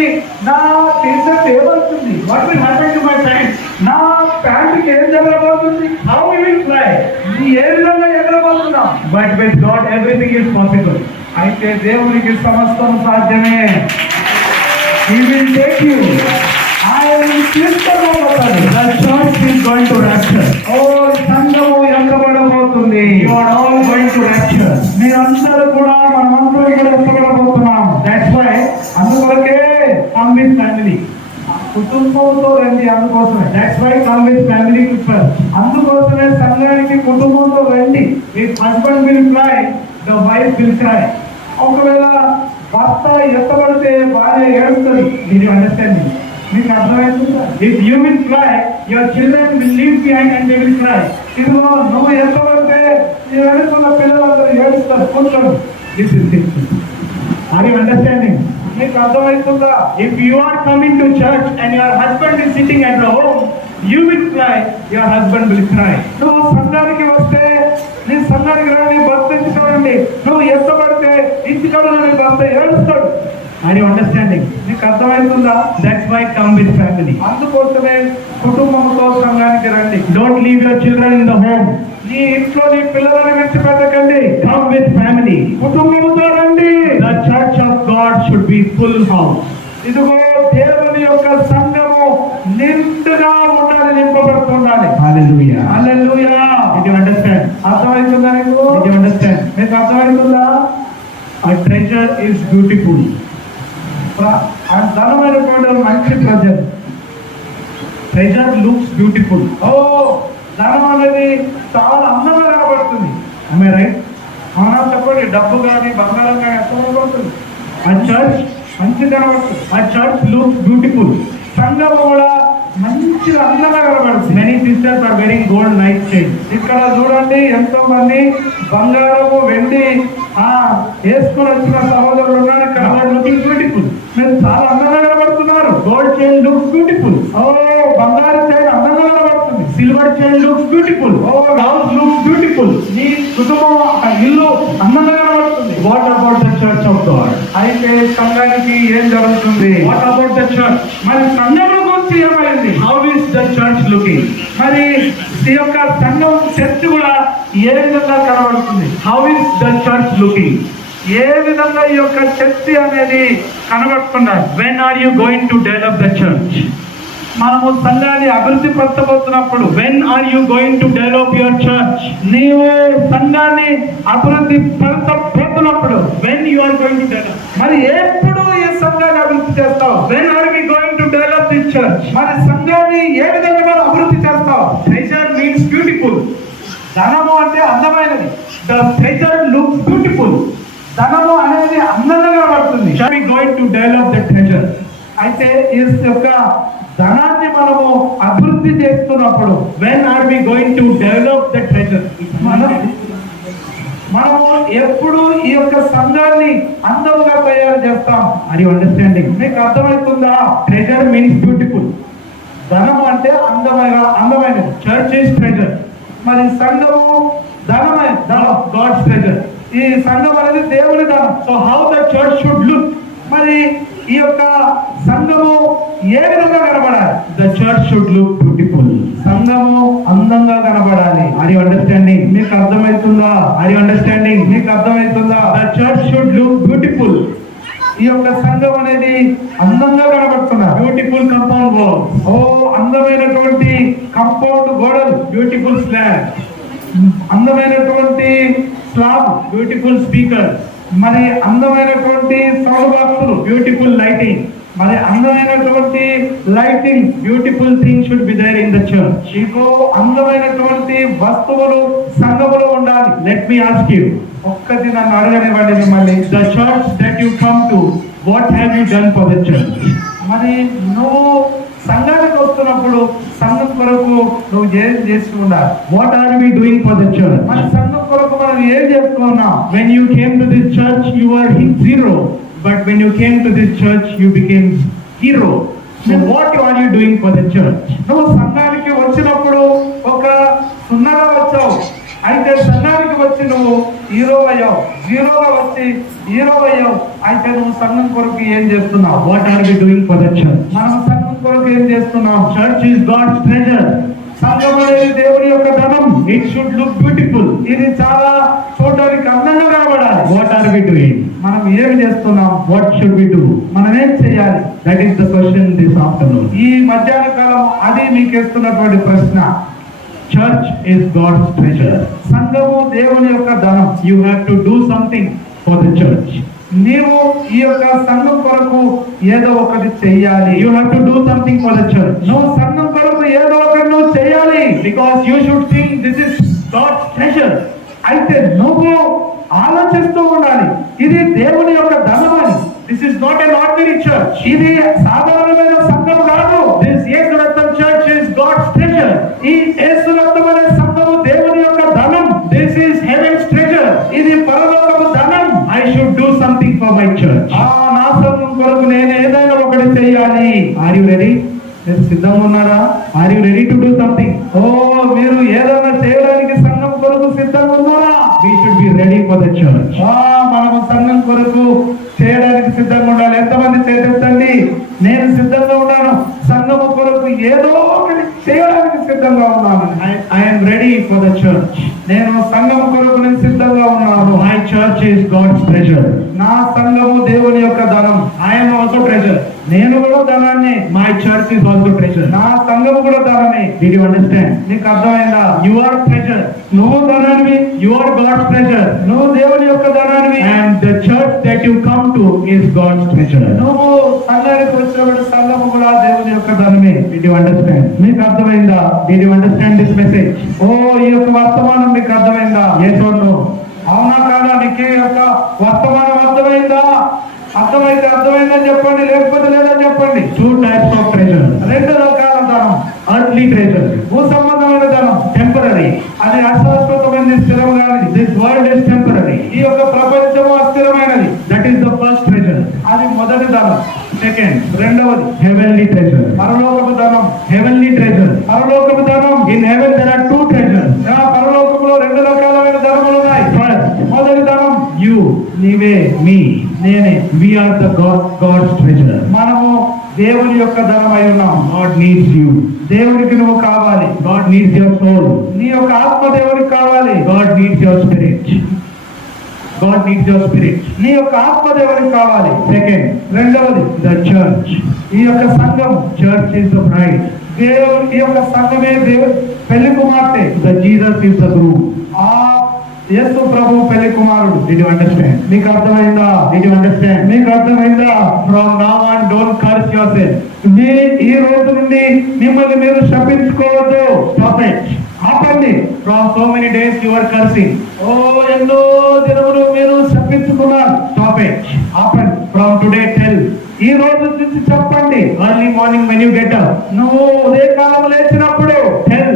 నా టీషర్ట్ ఏమవుతుంది? What will happen to my pants? నా ప్యాంటుకి ఏం జరగబోతుంది? How we will fly? నీ ఏ విధంగా ఎగరబోతున్నాం? But with God everything is possible. అయితే దేవునికి సమస్తం సాధ్యమే. He will take you. ఆయన తీసుకుపోతాడు. The church is going to rapture. ఓ సంఘము ఎక్కబడబోతుంది. You are all going to rapture. మీరందరూ కూడా మనమందరం కూడా ఎక్కబడబోతున్నాం. That's why అందుకొరకే come with family. కుటుంబంతో రండి. అందుకోసమే That's why come with family to church. అందుకోసమే సంఘానికి కుటుంబంతో రండి. If husband will fly, the wife will cry. ఒకవేళ భర్త ఎత్తబడితే భార్య ఏడుస్తుంది. Did you understand me? మీకు అర్థమవుతుందా? If you will fly, your children will leave behind and they will cry. ఇదిగో నువ్వు ఎత్తబడితే నీ వెనుకున్న పిల్లలందరూ ఏడుస్తారు. కూర్చోండి. This is it. Are you understanding? మీకు అర్థమవుతుందా? If you are coming to church and your husband is sitting at the home, you will cry, your husband will cry. నువ్వు సంఘానికి వస్తే నీ సంఘానికి రా, నీ భర్త ఇంటికి. నువ్వు ఎత్తబడితే ఇంటికాడ నీ భర్త ఏడుస్తాడు. Are you understanding? నీకు అర్థమవుతుందా? That's why come with family. అందుకోసమే కుటుంబంతో సంఘానికి రండి. Don't leave your children in the home. నీ ఇంట్లో నీ పిల్లలను విడిచిపెట్టకండి. Come with family. కుటుంబంతో రండి. The church of God should be full house. ఇదిగో దేవుని యొక్క సంఘము నిండుగా ఉండాలి, నింపబడుతుండాలి. Hallelujah. Hallelujah. Did you understand? అర్థమవుతుందా నీకు? Did you understand? మీకు అర్థమవుతుందా? A treasure is beautiful. ఆ ధనమైనటువంటి మంచి ప్రజలు. Treasure looks beautiful. ఓ ధనం అనేది చాలా అందంగా కనబడుతుంది. Am I right? అవునా చెప్పండి. డబ్బు కానీ బంగారం కానీ ఎంత కనబడుతుంది? A church, మంచి కనబడుతుంది. a church looks beautiful. సంఘము కూడా మంచిగా అందంగా కనబడుతుంది. Many sisters are wearing gold night chains. ఇక్కడ చూడండి ఎంతో మంది బంగారము వెండి వేసుకుని వచ్చిన సహోదరులు ఉన్నారు. ఇక్కడ They are looking beautiful. మీరు చాలా అందంగా కనబడుతున్నారు. Gold chain looks beautiful. ఓ బంగారు చైన్ అందంగా కనబడుతుంది. Silver chain looks beautiful. ఓ House looks beautiful. నీ కుటుంబం ఇల్లు అందంగా కనబడుతుంది. What about the church of God? అయితే సంఘానికి ఏం జరుగుతుంది? What about the church? మరి సంఘం గురించి ఏమైంది? How is the church looking? మరి ఈ యొక్క సంఘం చర్చ్ కూడా ఏ విధంగా కనబడుతుంది? How is the church looking? ఏ విధంగా ఈ యొక్క చర్చ్ అనేది కనబడుతున్నారు? When are you going to develop the church? మనము సంఘాన్ని అభివృద్ధి పరచబోతున్నప్పుడు, When are you going to develop your church? నీవు సంఘాన్ని అభివృద్ధి పరచబోతున్నప్పుడు, When you are going to develop? మరి ఎప్పుడు ఈ సంఘాన్ని అభివృద్ధి చేస్తావు? When are we going to develop this church? మరి సంఘాన్ని ఏ విధంగా మనం అభివృద్ధి చేస్తావు? Treasure means beautiful. ధనము అంటే అందమైనది. The treasure looks beautiful. ధనము అనేది అందంగా కనబడుతుంది. Shall we going to develop the treasure? అయితే ఈ యొక్క ధనాన్ని మనము అభివృద్ధి చేస్తున్నప్పుడు, When are we going to develop the treasure? మనము ఎప్పుడు ఈ యొక్క సంఘాన్ని అందంగా తయారు చేస్తాం? Are you understanding? మీకు అర్థమవుతుందా? Treasure means beautiful. ధనం అంటే అందమైనది. Church is treasure. మరి సంఘము ధనమే, God's treasure. ఈ సంఘం అనేది దేవుని ధనం. So how the church should look? మరి ఈ యొక్క సంఘము ఏ విధంగా కనబడాలి? The church should look beautiful. సంఘము అందంగా కనబడాలి. Are you understanding? మీకు అర్థమవుతుందా? Are you understanding? మీకు అర్థమవుతుందా? The church should look beautiful. ఈ యొక్క సంఘం అనేది అందంగా కనబడుతున్నారు. Beautiful compound walls. ఓ అందమైనటువంటి కంపౌండ్ గోడలు, Beautiful slab. అందమైనటువంటి స్లాబ్, Beautiful speakers. మరి అందమైనటువంటి సౌండ్ బాక్సులు, Beautiful lighting. మరి అందమైనటువంటి lighting. Beautiful things should be there in the church. ఇంకో అందమైనటువంటి వస్తువులు సంఘములో ఉండాలి. Let me ask you, ఒక్కటి నన్ను అడగనివ్వండి మిమ్మల్ని. the church that you come to, what have you done for the church? మరి నువ్వు సంఘానికి వస్తున్నప్పుడు సంఘం కొరకు నువ్వు ఏం చేసి ఉండాలి? What are we doing for the church? మన సంఘం కొరకు మనం ఏం చేస్తున్నాం? When you came to this church, you were zero. But when you came to this church, you became hero. So what are you doing for the church? నువ్వు సంఘానికి వచ్చినప్పుడు ఒక సున్నాగా వచ్చావు, అయితే సంఘానికి వచ్చి నువ్వు హీరో అయ్యావు. జీరోగా వచ్చి హీరో అయ్యావు, అయితే నువ్వు సంఘం కొరకు ఏం చేస్తున్నావు? What are we doing for the church? మనం సంఘం కొరకు ఏం చేస్తున్నాం? Church is God's treasure. సంఘం అనేది దేవుని యొక్క ధనం. It should look beautiful. ఇది చాలా చూడడానికి అందంగా కనబడాలి. What are we doing? మనం ఏమి చేస్తున్నాం? What should we do? మనం ఏం చేయాలి? That is the question this afternoon. ఈ మధ్యాహ్న కాలం అది మీకు ఇస్తున్నటువంటి ప్రశ్న. Church is God's treasure. సంఘము దేవుని యొక్క ధనం. You have to do something for the church. నీవు ఈ యొక్క సంఘం కొరకు ఏదో ఒకటి చెయ్యాలి. You have to do something for the church. నువ్వు సంఘం కొరకు ఏదో ఒకటి నువ్వు చెయ్యాలి. Because you should think this is God's treasure. అయితే నువ్వు ఆలోచిస్తూ ఉండాలి, ఇది దేవుని యొక్క ధనం అని. This is not an ordinary church. ఇది సాధారణమైన సంఘం కాదు. This Yesurattam church is God's treasure. ఈ యేసురత్నం అనే సంఘము దేవుని యొక్క ధనం. This is heaven's treasure. ఇది పరలోకపు ధనం. I should do something for my church. నా సంఘం కొరకు నేను ఏదైనా ఒకటి చెయ్యాలి. Are you ready? మీరు సిద్ధంగా ఉన్నారా? Are you ready to do something? మీరు ఏదైనా చేయడానికి సంఘం కొరకు సిద్ధంగా ఉన్నారా? We should be ready for the church. మనము సంఘం కొరకు చేయడానికి సిద్ధంగా ఉండాలి. ఎంతమంది చేతండి? నేను సిద్ధంగా ఉన్నాను, సంఘం కొరకు ఏదో ఒకటి చేయడానికి సిద్ధంగా ఉన్నాను. I am ready for the church. నేను సంఘం కొరకు నేను సిద్ధంగా ఉన్నాను. My church is God's treasure. నా సంఘము దేవుని యొక్క ధనం. I am also treasure. నేను కూడా ధనాన్ని. My church is also treasure. నా సంఘము కూడా ధనమే. Did you understand? నీకు అర్థమైందా? You are treasure. నువ్వు ధనానివి. You are God's treasure. నువ్వు దేవుని యొక్క ధనానివి. And the church that you come to is God's treasure. నువ్వు సంఘానికి వచ్చినప్పుడు సంఘము కూడా దేవుని యొక్క ధనమే. Did you understand? మీకు అర్థమైందా? Did you understand this message? ఈ యొక్క వర్తమానం మీకు అర్థమైందా? Yes or no? అవునా కాదా? నీకు ఈ యొక్క వర్తమానం అర్థమైందా? అర్థమైతే అర్థమైందని చెప్పండి, లేకపోతే లేదని చెప్పండి. Two types of treasure. రెండు రకాల ధనం. Earthly treasure. భూ సంబంధమైన ధనం Temporary. అది అశాశ్వతమైనది, స్థిరం కానిది. This world is temporary. ఈ యొక్క ప్రపంచము అస్థిరమైనది. That is the first treasure. అది మొదటి ధనం. Second, రెండవది heavenly treasure. పరలోకపు ధనం. Heavenly treasure. పరలోకపు ధనం. In heaven there are two treasures. పరలోకంలో రెండు రకాలైన ధనములు ఉన్నాయి. First, మొదటి ధనం you, నీవే, me. నేనే. We are the God's treasure. మనము దేవుని యొక్క ధనమై ఉన్నాం. God needs you. దేవునికి నువ్వు కావాలి. God needs your soul. నీ యొక్క ఆత్మ దేవునికి కావాలి. God needs your spirit. God needs your spirit. నీ యొక్క ఆత్మ దేవునికి కావాలి. Second, రెండవది the church. ఈ యొక్క సంఘం. Church is the bride. దేవుడు ఈ యొక్క సంఘమే దేవుడు పెళ్లి కుమార్తె. The Jesus is the groom. ఆ యేసు ప్రభు పెళ్లి కుమారుడు. Did you understand? మీకు అర్థమైందా? Did you understand? మీకు అర్థమైందా? From now on, don't curse yourself. మీ ఈ రోజు నుండి మిమ్మల్ని మీరు శపించుకోవద్దు. Stop it. ఆపండి. From so many days you are cursing. ఎన్నో దినములు మీరు శపించుకున్నారు. Stop it. ఆపండి. From today, tell. ఈ రోజు నుంచి చెప్పండి. Early morning when you get up, నువ్వు ఉదయకాలం లేచినప్పుడు tell.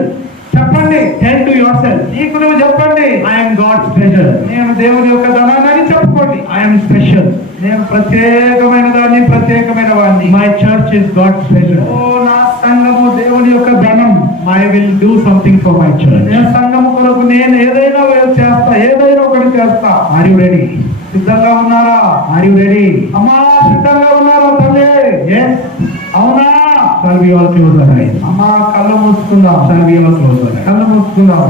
చెప్పండి. Tell to yourself, నీకు నువ్వు చెప్పండి, I am God's treasure. నేను దేవుని యొక్క ధనాన్ని అని చెప్పుకోండి. I am special. నేను ప్రత్యేకమైన దాన్ని, ప్రత్యేకమైన వాడిని. My church is God's treasure. నా సంఘము దేవుని యొక్క ధనం. I will do something for my church. నేను సంఘము కొరకు నేను ఏదైనా చేస్తా, ఏదైనా ఒకటి చేస్తా. Are you ready? సిద్ధంగా ఉన్నారా? Are you ready? అమ్మా సిద్ధంగా ఉన్నారా తల్లి? Yes. అవునా? Shall we all close our eyes? అమ్మా కళ్ళు మూసుకుందాం. Shall we all close our eyes? కళ్ళు మూసుకుందాం.